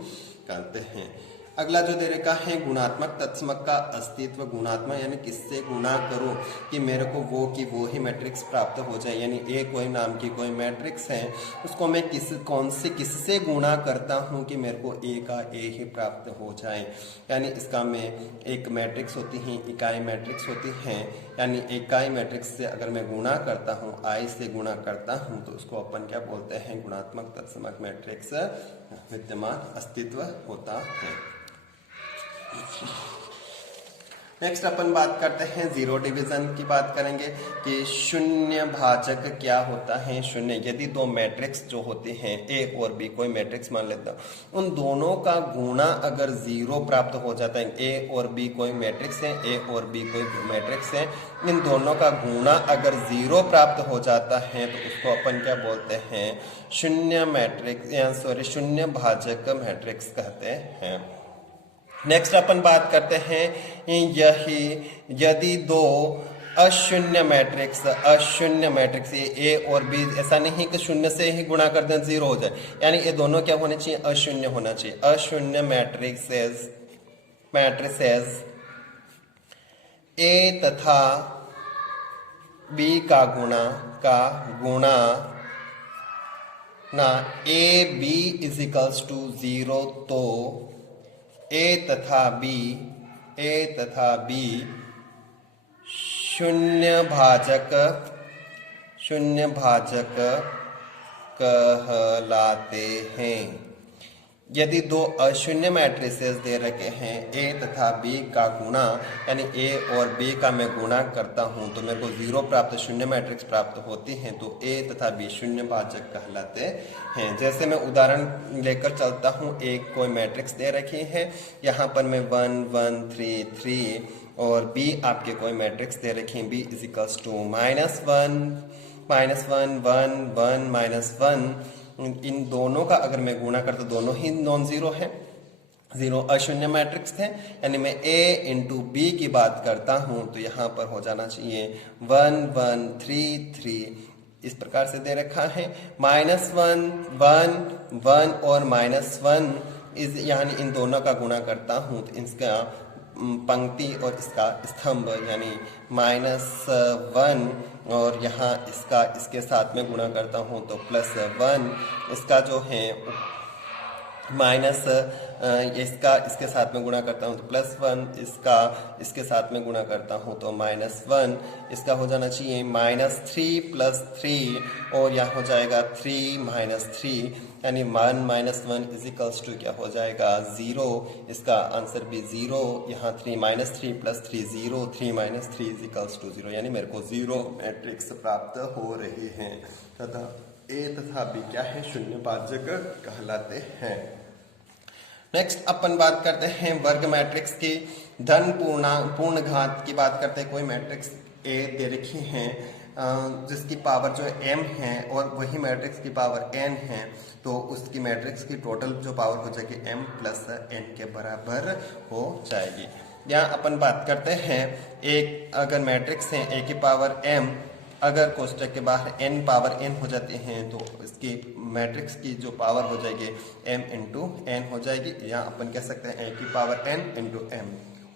कहते हैं। अगला जो दे रखा है गुणात्मक तत्समक का अस्तित्व, गुणात्मक यानी किससे गुणा करो कि मेरे को वो की वो ही मैट्रिक्स प्राप्त हो जाए, यानी ए कोई नाम की कोई मैट्रिक्स है, उसको मैं किससे गुणा करता हूँ कि मेरे को ए का ए ही प्राप्त हो जाए। यानी इसका मैं एक मैट्रिक्स होती है, इकाई मैट्रिक्स होती है, यानी इकाई मैट्रिक्स से अगर मैं गुणा करता हूँ, आई से गुणा करता हूँ तो उसको अपन क्या बोलते हैं, गुणात्मक तत्समक मैट्रिक्स विद्यमान अस्तित्व होता है। नेक्स्ट अपन बात करते हैं जीरो डिवीजन की बात करेंगे कि शून्य भाजक क्या होता है। शून्य यदि दो मैट्रिक्स जो होते हैं ए और बी, कोई मैट्रिक्स मान लेता हूं, उन दोनों का गुणा अगर जीरो प्राप्त हो जाता है, ए और बी कोई मैट्रिक्स है, ए और बी कोई मैट्रिक्स है, इन दोनों का गुणा अगर जीरो प्राप्त हो जाता है तो उसको अपन क्या बोलते हैं, शून्य मैट्रिक्स या सॉरी शून्य भाजक मैट्रिक्स कहते हैं। नेक्स्ट अपन बात करते हैं यही यदि दो अशून्य मैट्रिक्स ये ए और बी, ऐसा नहीं कि शून्य से ही गुणा कर दें जीरो हो जाए, यानी ये दोनों क्या होने चाहिए, अशून्य होना चाहिए। अशून्य मैट्रिसेस ए तथा बी का गुणा ना A B is equals to zero, तो ए तथा बी शून्य भाजक कहलाते हैं। यदि दो अशून्य मैट्रिसेस दे रखे हैं, ए तथा बी का गुणा यानी ए और बी का मैं गुणा करता हूं तो मेरे को जीरो प्राप्त शून्य मैट्रिक्स प्राप्त होती हैं, तो ए तथा बी शून्य भाजक कहलाते हैं। जैसे मैं उदाहरण लेकर चलता हूं, एक कोई मैट्रिक्स दे रखी है, यहाँ पर मैं 1 1 3 3 और बी आपके कोई मैट्रिक्स दे रखी है, बी इज इक्वल्स टू -1 -1 इन दोनों का अगर मैं गुणा करता दोनों ही नॉन जीरो है, जीरो अशून्य मैट्रिक्स थे, यानी मैं ए इंटू बी की बात करता हूं तो यहां पर हो जाना चाहिए 1 1 3 3 इस प्रकार से दे रखा है। -1 1 1 और -1 इस यानी इन दोनों का गुणा करता हूँ तो इसका पंक्ति और इसका स्तंभ यानी -1 और यहाँ इसका इसके साथ में गुणा करता हूँ तो +1, इसका जो है माइनस इसका इसके साथ में गुणा करता हूँ तो +1, इसका इसके साथ में गुणा करता हूँ तो -1, इसका हो जाना चाहिए -3 + 3 और यहाँ हो जाएगा 3 - 3 यानी 1 - 1 = क्या हो जाएगा 0। इसका आंसर भी 0, यहाँ 3 - 3 + 3 0, 3 - 3 = 0 यानी मेरे को 0 मैट्रिक्स प्राप्त हो रही है तथा ए तथा बी क्या है शून्यभाजक कहलाते हैं। नेक्स्ट अपन बात करते हैं वर्ग मैट्रिक्स की। धन पूर्ण घात की बात करते हैं। कोई मैट्रिक्स ए दे रखी है जिसकी पावर जो m है और वही मैट्रिक्स की पावर n है तो उसकी मैट्रिक्स की टोटल जो पावर हो जाएगी m + n के बराबर हो जाएगी। यहाँ अपन बात करते हैं एक अगर मैट्रिक्स है a की पावर m, अगर कोष्टक के बाहर n पावर n हो जाती हैं तो इसकी मैट्रिक्स की जो पावर हो जाएगी m × n हो जाएगी। यहाँ अपन कह सकते हैं a की पावर n × m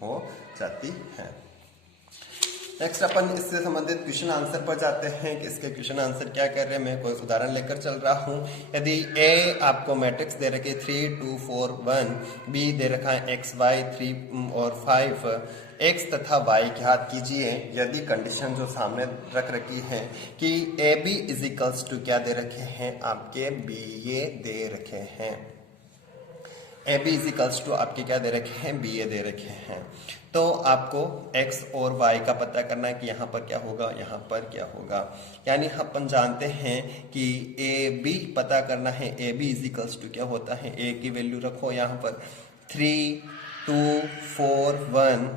हो जाती है। नेक्स्ट अपन इससे संबंधित क्वेश्चन आंसर पर जाते हैं कि इसके क्वेश्चन आंसर क्या कर रहे हैं। मैं कोई उदाहरण लेकर चल रहा हूँ। यदि a आपको मैट्रिक्स दे रखी है 3 2 4 1, b दे रखा है x y 3 और 5, x तथा y ज्ञात कीजिए। यदि कंडीशन जो सामने रख रखी है कि ए बी = क्या दे रखे हैं आपके बी ए दे रखे हैं, ए बी = आपके क्या दे रखे हैं बी ए दे रखे हैं, तो आपको x और y का पता करना है कि यहाँ पर क्या होगा यहाँ पर क्या होगा। यानी अपन जानते हैं कि ए बी पता करना है। ए बी = क्या होता है, a की वैल्यू रखो यहाँ पर 3 2 4 1,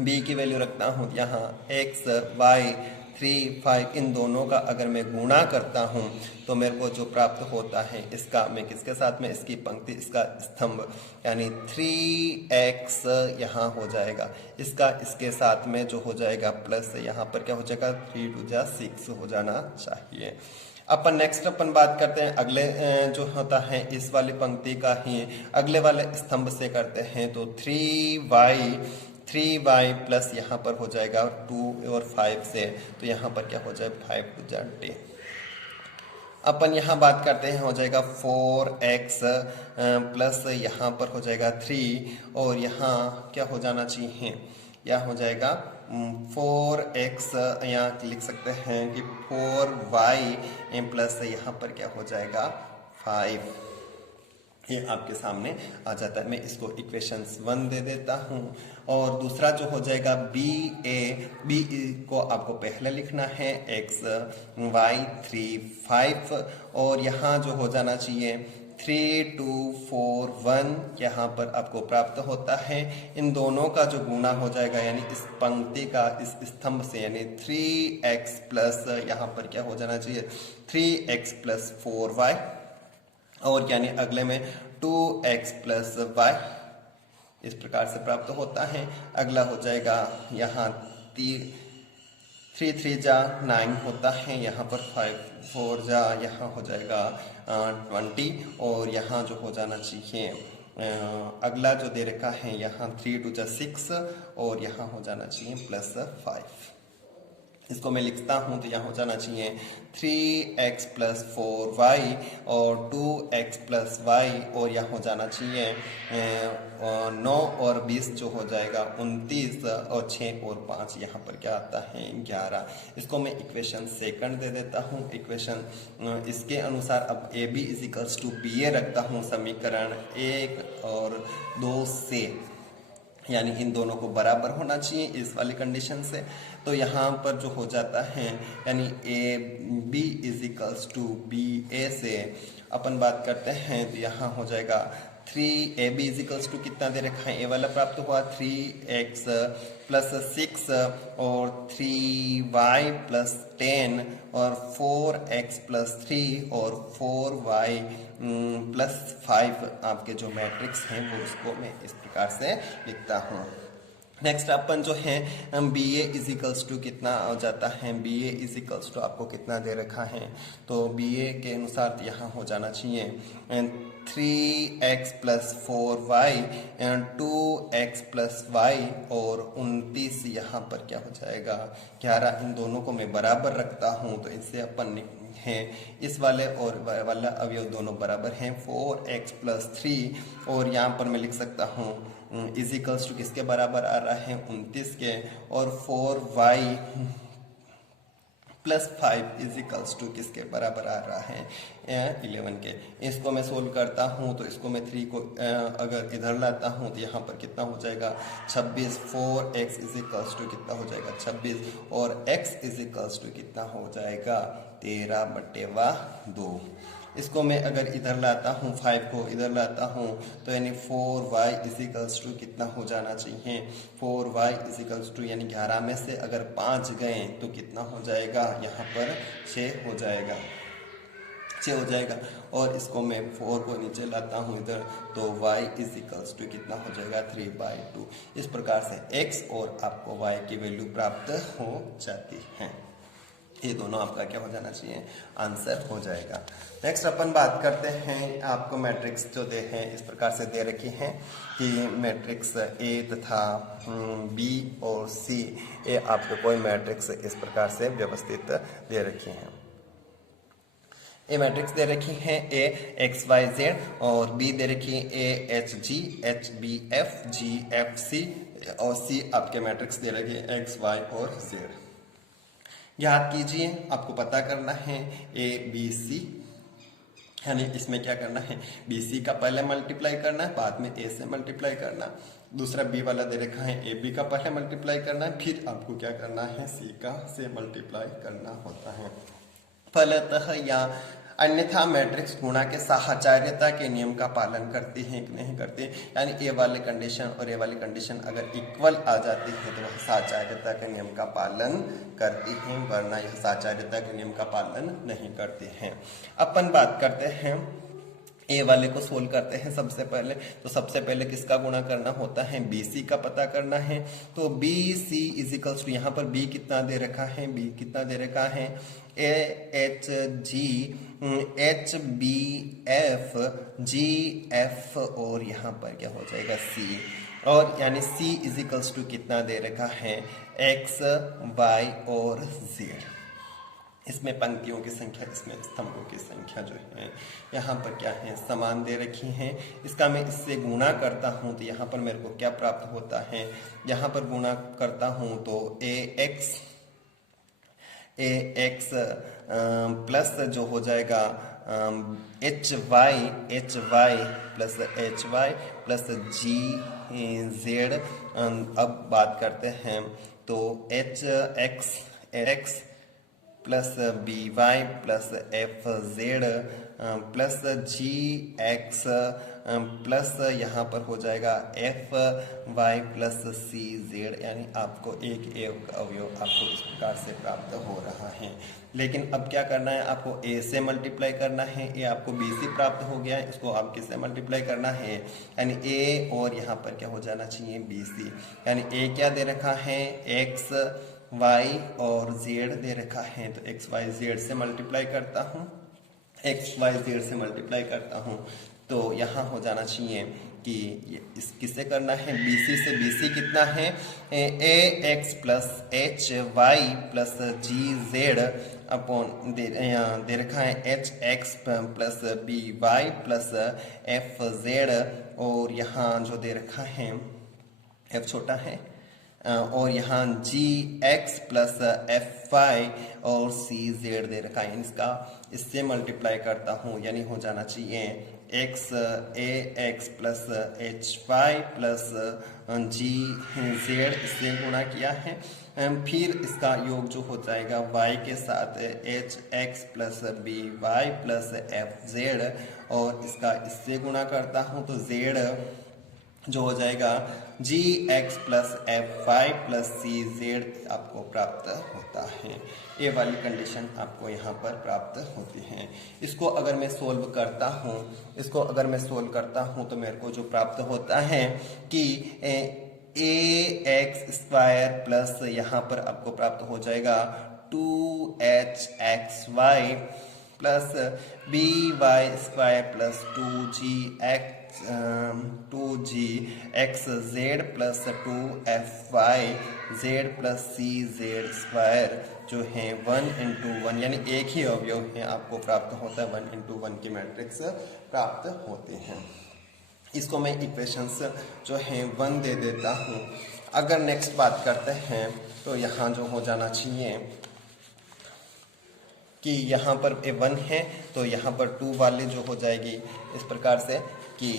b की वैल्यू रखता हूँ यहाँ x y 3 5, इन दोनों का अगर मैं गुणा करता हूँ तो मेरे को जो प्राप्त होता है इसका मैं किसके साथ में इसकी पंक्ति इसका स्तंभ यानी 3x यहाँ हो जाएगा, इसका इसके साथ में जो हो जाएगा प्लस यहाँ पर क्या हो जाएगा 3 2 6 हो जाना चाहिए। अपन नेक्स्ट अपन बात करते हैं अगले जो होता है इस वाली पंक्ति का ही अगले वाले स्तंभ से करते हैं तो 3y प्लस यहाँ पर हो जाएगा 2 और 5 से तो यहाँ पर क्या हो जाए 5 2 10। अपन यहाँ बात करते हैं हो जाएगा 4x प्लस यहाँ पर हो जाएगा 3 और यहाँ क्या हो जाना चाहिए, यह हो जाएगा 4x, यहाँ लिख सकते हैं कि 4y प्लस यहाँ पर क्या हो जाएगा 5। ये आपके सामने आ जाता है। मैं इसको इक्वेशंस 1 दे देता हूँ और दूसरा जो हो जाएगा बी को आपको पहले लिखना है x y 3 5 और यहाँ जो हो जाना चाहिए 3 2 4 1 यहाँ पर आपको प्राप्त होता है। इन दोनों का जो गुणा हो जाएगा यानी इस पंक्ति का इस स्तंभ से यानी 3x प्लस यहाँ पर क्या हो जाना चाहिए 3x प्लस 4y और यानी अगले में 2x प्लस y इस प्रकार से प्राप्त होता है। अगला हो जाएगा यहाँ 3 3 जा 9 होता है, यहाँ पर 5 4 जा यहाँ हो जाएगा 20 और यहाँ जो हो जाना चाहिए अगला जो दे रखा है यहाँ 3 2 जा 6 और यहाँ हो जाना चाहिए प्लस 5। इसको मैं लिखता हूँ तो यहाँ हो जाना चाहिए 3x प्लस 4y और 2x प्लस y और यहाँ हो जाना चाहिए 9 और 20 जो हो जाएगा 29 और 6 और 5 यहाँ पर क्या आता है 11। इसको मैं इक्वेशन सेकंड दे देता हूँ। इक्वेशन इसके अनुसार अब ए बी = बी ए रखता हूँ समीकरण 1 और 2 से, यानी इन दोनों को बराबर होना चाहिए इस वाली कंडीशन से। तो यहाँ पर जो हो जाता है यानी ए बी = बी ए से अपन बात करते हैं तो यहाँ हो जाएगा 3ab = कितना दे रखा है, ए वाला प्राप्त हुआ 3x प्लस 6 और 3y प्लस 10 और 4x प्लस 3 और 4y प्लस 5 आपके जो मैट्रिक्स हैं वो उसको मैं इस प्रकार से लिखता हूँ। नेक्स्ट अपन जो है बी ए इजिकल्स टू कितना हो जाता है, बी ए इजिकल्स टू आपको कितना दे रखा है, तो बी ए के अनुसार यहाँ हो जाना चाहिए 3x plus 4y 2x plus Y और 29 यहाँ पर क्या हो जाएगा 11। इन दोनों को मैं बराबर रखता हूँ तो इनसे अपन है इस वाले और वाला अवयव दोनों बराबर हैं 4x प्लस 3 और यहाँ पर मैं लिख सकता हूँ इजिकल्स टू किसके बराबर आ रहा है 29 के और 4y प्लस 5 इजिकल्स टू किसके बराबर आ रहा है 11 के। इसको मैं सोल्व करता हूँ तो इसको मैं 3 को अगर इधर लाता हूँ तो यहाँ पर कितना हो जाएगा 26। 4x इजिकल्स टू कितना हो जाएगा 26 और x इजिकल्स टू कितना हो जाएगा 13/2। इसको मैं अगर इधर लाता हूँ 5 को इधर लाता हूँ तो यानी 4y इजिकल्स टू कितना हो जाना चाहिए 4y इजिकल्स टू यानी 11 में से अगर 5 गए तो कितना हो जाएगा यहाँ पर 6 हो जाएगा 6 हो जाएगा। और इसको मैं 4 को नीचे लाता हूँ इधर तो y इजिकल्स टू कितना हो जाएगा 3/2। इस प्रकार से x और आपको y की वैल्यू प्राप्त हो जाती है। ये दोनों आपका क्या हो जाना चाहिए आंसर हो जाएगा। नेक्स्ट अपन बात करते हैं आपको मैट्रिक्स जो दे हैं इस प्रकार से दे रखी हैं कि मैट्रिक्स ए तथा बी और सी ये आपको कोई मैट्रिक्स इस प्रकार से व्यवस्थित दे रखी हैं। ए मैट्रिक्स दे रखी है ए एक्स वाई जेड और बी दे रखी है A H G H B F G F C और सी आपके मैट्रिक्स दे रखी है एक्स वाई और जेड। याद कीजिए आपको पता करना है ए बी सी यानी इसमें क्या करना है बी सी का पहले मल्टीप्लाई करना है बाद में ए से मल्टीप्लाई करना। दूसरा बी वाला दे रखा है ए बी का पहले मल्टीप्लाई करना है फिर आपको क्या करना है सी का से मल्टीप्लाई करना होता है फलतः या अन्यथा मैट्रिक्स गुणा के साहचर्यता के नियम का पालन करती है कि नहीं करती। यानी ए वाले कंडीशन और ए वाली कंडीशन अगर इक्वल आ जाती है तो वह साहचर्यता के नियम का पालन करती है वरना यह साहचर्यता के नियम का पालन नहीं करती है। अपन बात करते हैं ए वाले को सोल्व करते हैं सबसे पहले तो सबसे पहले किसका गुणा करना होता है बी सी का पता करना है। तो बी सी इजिकल्स टू यहाँ पर बी कितना दे रखा है बी कितना दे रखा है A H G H B F G F और यहाँ पर क्या हो जाएगा सी और यानी सी इजिकल्स टू कितना दे रखा है एक्स वाई और जेड। इसमें पंक्तियों की संख्या इसमें स्तंभों की संख्या जो है यहाँ पर क्या है समान दे रखी हैं। इसका मैं इससे गुणा करता हूँ तो यहाँ पर मेरे को क्या प्राप्त होता है यहाँ पर गुणा करता हूँ तो ए एक्स प्लस जो हो जाएगा H Y plus H Y plus G Z. अब बात करते हैं तो H X plus B Y plus F Z plus G X plus यहाँ पर हो जाएगा F Y plus C Z. यानी आपको एक अवयव आपको इस प्रकार से प्राप्त हो रहा है। लेकिन अब क्या करना है आपको ए से मल्टीप्लाई करना है ये आपको बी सी प्राप्त हो गया है इसको आप किससे मल्टीप्लाई करना है यानी ए और यहाँ पर क्या हो जाना चाहिए बी सी। यानी ए क्या दे रखा है एक्स वाई और जेड दे रखा है तो एक्स वाई जेड से मल्टीप्लाई करता हूँ एक्स वाई जेड से मल्टीप्लाई करता हूँ तो यहाँ हो जाना चाहिए कि इस किससे करना है BC से। BC कितना है A X plus H Y plus G Z upon दे रखा है H X plus B Y plus F Z और यहाँ जो दे रखा है एफ छोटा है और यहाँ जी एक्स प्लस एफ वाई और सी जेड दे रखा है। इसका इससे मल्टीप्लाई करता हूँ यानी हो जाना चाहिए X A X plus H Y plus G Z इससे गुणा किया है। फिर इसका योग जो हो जाएगा y के साथ H X plus B Y plus F Z और इसका इससे गुणा करता हूँ तो जेड जो हो जाएगा G X plus F Y plus C Z आपको प्राप्त होता है। ये वाली कंडीशन आपको यहाँ पर प्राप्त होती है। इसको अगर मैं सोल्व करता हूँ तो मेरे को जो प्राप्त होता है कि ए एक्स स्क्वायर प्लस यहाँ पर आपको प्राप्त हो जाएगा 2hxy plus B Y square plus 2g X Z plus 2fy Z plus C Z square जो है 1 into 1 यानी एक ही अवयव है आपको प्राप्त होता है 1 into 1 की मैट्रिक्स प्राप्त होते हैं। इसको मैं इक्वेशंस जो है 1 दे देता हूँ। अगर नेक्स्ट बात करते हैं तो यहाँ जो हो जाना चाहिए कि यहाँ पर ए 1 है तो यहाँ पर 2 वाले जो हो जाएगी इस प्रकार से कि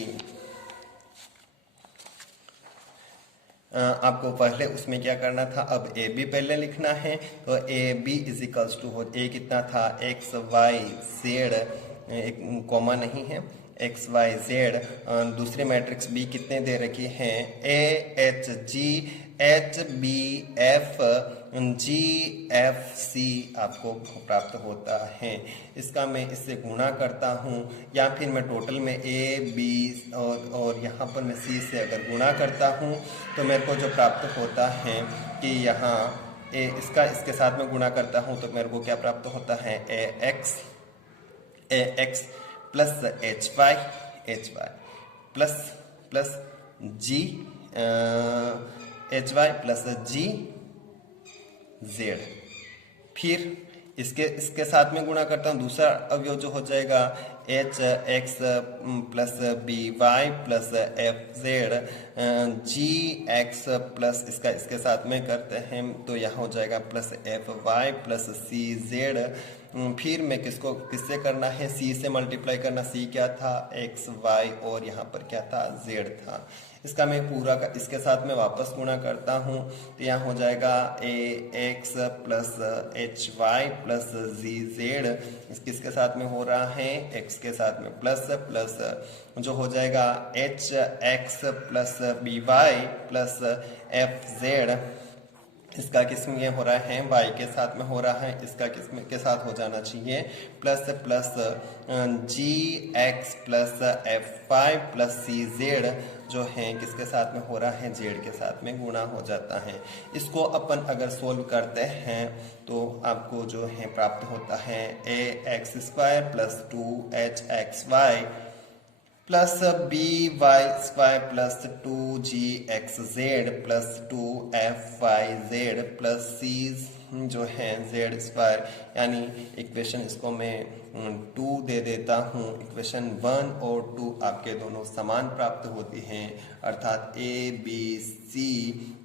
आपको पहले उसमें क्या करना था, अब ए बी पहले लिखना है तो A B is equals to हो ए कितना था एक्स वाई जेड, एक कॉमा नहीं है, एक्स वाई जेड। दूसरी मैट्रिक्स बी कितने दे रखी है A H G H B F G F C आपको प्राप्त होता है। इसका मैं इससे गुणा करता हूँ या फिर मैं टोटल में ए बी और यहाँ पर मैं सी से अगर गुणा करता हूँ तो मेरे को जो प्राप्त होता है कि यहाँ इसके साथ में गुणा करता हूँ तो मेरे को क्या प्राप्त होता है A X plus H Y plus G H Y plus G Z. फिर इसके साथ में गुणा करता हूँ, दूसरा अवयव जो हो जाएगा H X plus B Y plus F Z G X plus इसके साथ में करते हैं तो यहाँ हो जाएगा plus F Y plus C Z. फिर मैं किससे करना है, सी से मल्टीप्लाई करना, सी क्या था एक्स वाई और यहाँ पर क्या था जेड था। इसका मैं पूरा का इसके साथ में वापस गुणा करता हूँ तो यहाँ हो जाएगा A X plus H Y plus G Z. किसके साथ में हो रहा है एक्स के साथ में प्लस जो हो जाएगा H X plus B Y plus F Z. इसका किस में हो रहा है y के साथ में हो रहा है, इसका किस के साथ हो जाना चाहिए plus G X plus F Y plus C Z जो है किसके साथ में हो रहा है जेड के साथ में गुणा हो जाता है। इसको अपन अगर सोल्व करते हैं तो आपको जो है प्राप्त होता है A X square plus 2hxy plus B Y square plus 2gxz plus 2fyz plus C जो है जेड स्क्वायर, यानी इक्वेशन इसको मैं 2 दे देता हूँ। इक्वेशन 1 और 2 आपके दोनों समान प्राप्त होती हैं, अर्थात ए बी सी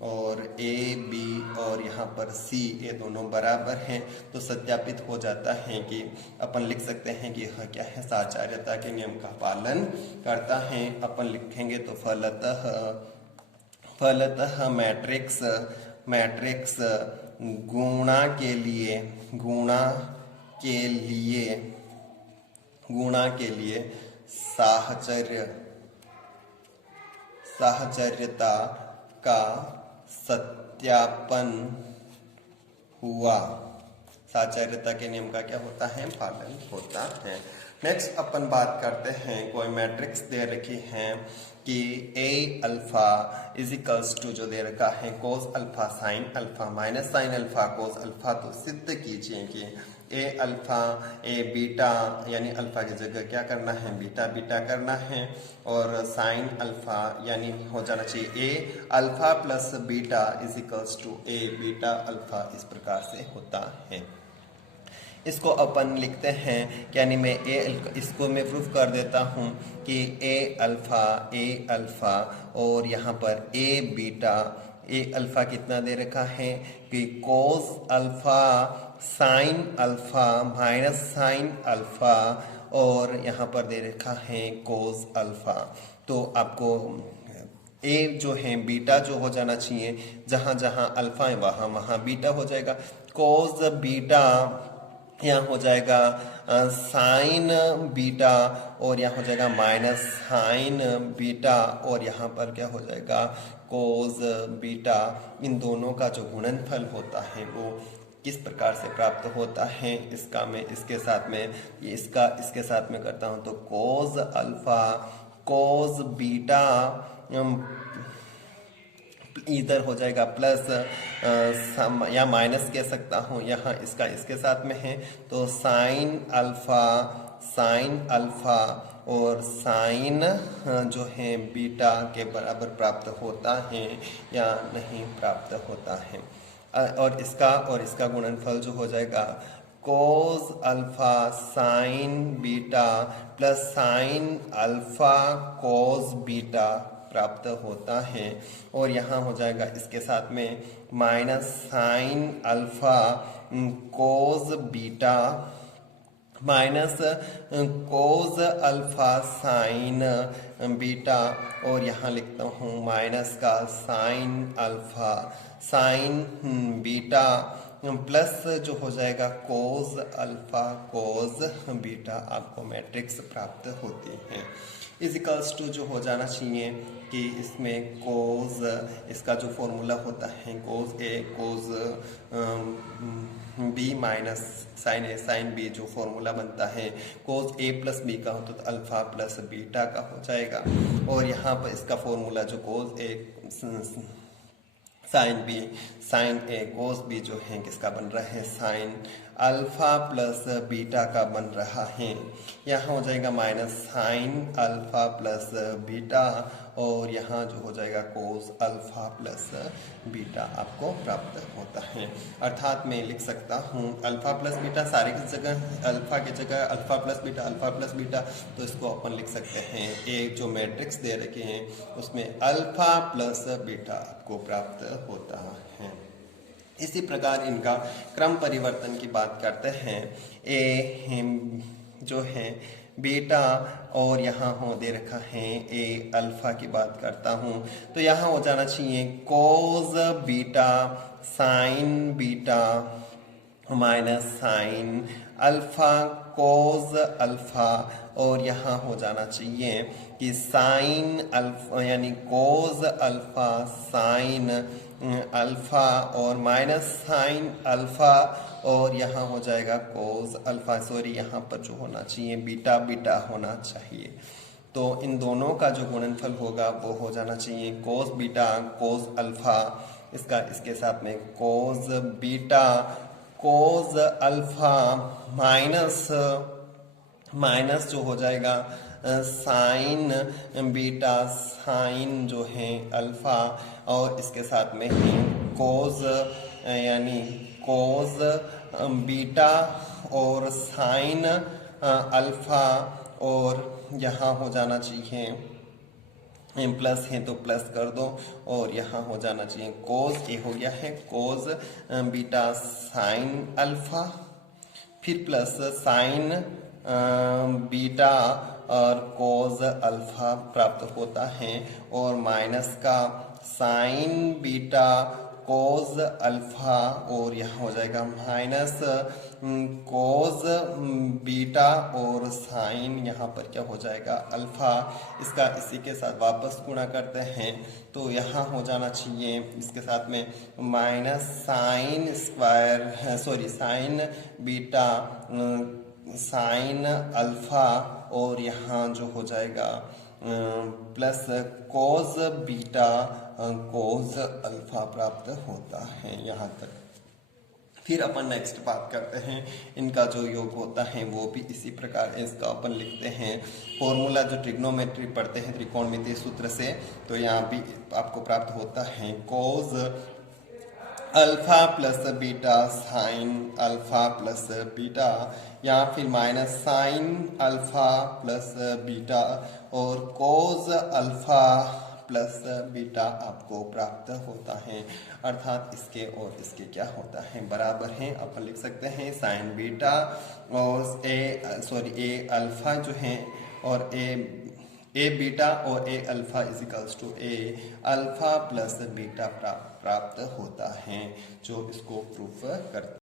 और ए बी और यहाँ पर सी ये दोनों बराबर हैं। तो सत्यापित हो जाता है कि अपन लिख सकते हैं कि यह क्या है साचार्यता के नियम का पालन करता है। अपन लिखेंगे तो फलतः मैट्रिक्स गुणा के लिए साहचर्यता का सत्यापन हुआ। साहचर्यता के नियम का क्या होता है पालन होता है। नेक्स्ट अपन बात करते हैं, कोई मैट्रिक्स दे रखी है कि ए अल्फा इज इक्वल्स टू जो दे रखा है cos alpha sine alpha minus sine alpha cos alpha. तो सिद्ध कीजिए कि ए अल्फा ए बीटा यानी अल्फा की जगह क्या करना है बीटा करना है, और साइन अल्फा यानी हो जाना चाहिए A alpha plus beta is equals to A beta alpha. इस प्रकार से होता है। इसको अपन लिखते हैं यानी मैं इसको मैं प्रूफ कर देता हूँ कि ए अल्फा और यहाँ पर ए बीटा। ए अल्फा कितना दे रखा है कि cos alpha sine alpha minus sine alpha, और यहाँ पर दे रखा है कोस अल्फा। तो आपको ए जो है बीटा जो हो जाना चाहिए, जहाँ जहाँ अल्फा है वहाँ बीटा हो जाएगा। कोस बीटा यहाँ हो जाएगा साइन बीटा और यहाँ हो जाएगा माइनस साइन बीटा, और यहाँ पर क्या हो जाएगा कोस बीटा। इन दोनों का जो गुणनफल होता है वो किस प्रकार से प्राप्त होता है, इसका मैं इसके साथ में करता हूँ। तो कोस अल्फा कोस बीटा इधर हो जाएगा प्लस या माइनस कह सकता हूँ, यहाँ इसका इसके साथ में है तो साइन अल्फा और साइन जो है बीटा के बराबर प्राप्त होता है या नहीं प्राप्त होता है। और इसका गुणनफल जो हो जाएगा cos alpha sign beta plus sine alpha cos beta प्राप्त होता है। और यहाँ हो जाएगा इसके साथ में minus sine alpha cos beta minus cos alpha sign beta, और यहाँ लिखता हूँ माइनस का sine alpha sign beta plus जो हो जाएगा कोस अल्फा कोस बीटा, आपको मैट्रिक्स प्राप्त होती है। इजिकल्स टू जो हो जाना चाहिए कि इसमें कोस, इसका जो फॉर्मूला होता है कोस ए कोस बी माइनस साइन ए साइन बी, जो फॉर्मूला बनता है कोस ए प्लस बी का हो तो अल्फा प्लस बीटा का हो जाएगा। और यहाँ पर इसका फॉर्मूला जो कोस ए साइन बी साइन ए कोस बी जो है किसका बन रहा है साइन अल्फा प्लस बीटा का बन रहा है। यहाँ हो जाएगा minus sine alpha plus beta, और यहाँ जो हो जाएगा कोस अल्फा प्लस बीटा आपको प्राप्त होता है। अर्थात मैं लिख सकता हूँ अल्फा प्लस बीटा सारे की जगह अल्फा की जगह अल्फा प्लस बीटा, तो इसको अपन लिख सकते हैं एक जो मैट्रिक्स दे रखे हैं उसमें अल्फा प्लस बीटा आपको प्राप्त होता है। इसी प्रकार इनका क्रम परिवर्तन की बात करते हैं। ए जो है बीटा और यहाँ हो दे रखा है ए अल्फा की बात करता हूँ तो यहाँ हो जाना चाहिए cos beta sine beta minus sine alpha cos alpha, और यहाँ हो जाना चाहिए कि साइन अल्फा यानी कोस अल्फा साइन अल्फा और माइनस साइन अल्फा, और यहाँ हो जाएगा कोस अल्फा, सॉरी यहाँ पर जो होना चाहिए बीटा बीटा होना चाहिए। तो इन दोनों का जो गुणनफल होगा वो हो जाना चाहिए कोस बीटा कोस अल्फा, इसका इसके साथ में cos beta cos alpha minus जो हो जाएगा साइन बीटा साइन जो है अल्फा, और इसके साथ में ही कोस यानी कोस बीटा और साइन अल्फा, और यहाँ हो जाना चाहिए प्लस है तो प्लस कर दो, और यहाँ हो जाना चाहिए कोस ये हो गया है कोस बीटा साइन अल्फा, फिर प्लस साइन बीटा और कोस अल्फा प्राप्त होता है, और माइनस का साइन बीटा कोस अल्फा, और यहाँ हो जाएगा माइनस कोस बीटा और साइन यहाँ पर क्या हो जाएगा अल्फा, इसका इसी के साथ वापस गुणा करते हैं तो यहाँ हो जाना चाहिए इसके साथ में minus sine square sorry sine beta sine alpha, और यहाँ जो हो जाएगा plus cos beta cos alpha प्राप्त होता है यहाँ तक। फिर अपन नेक्स्ट बात करते हैं इनका जो योग होता है वो भी इसी प्रकार इसका अपन लिखते हैं फॉर्मूला जो ट्रिग्नोमेट्री पढ़ते हैं त्रिकोणमितीय सूत्र से, तो यहाँ भी आपको प्राप्त होता है cos alpha plus beta sine alpha plus beta, या फिर minus sine alpha plus beta और कोस अल्फा प्लस बीटा आपको प्राप्त होता है। अर्थात इसके और इसके क्या होता है बराबर हैं, अपन लिख सकते हैं साइन बीटा और ए अल्फा जो है और ए बीटा और A alpha is equals to A alpha plus beta प्राप्त होता है, जो इसको प्रूफ करता है।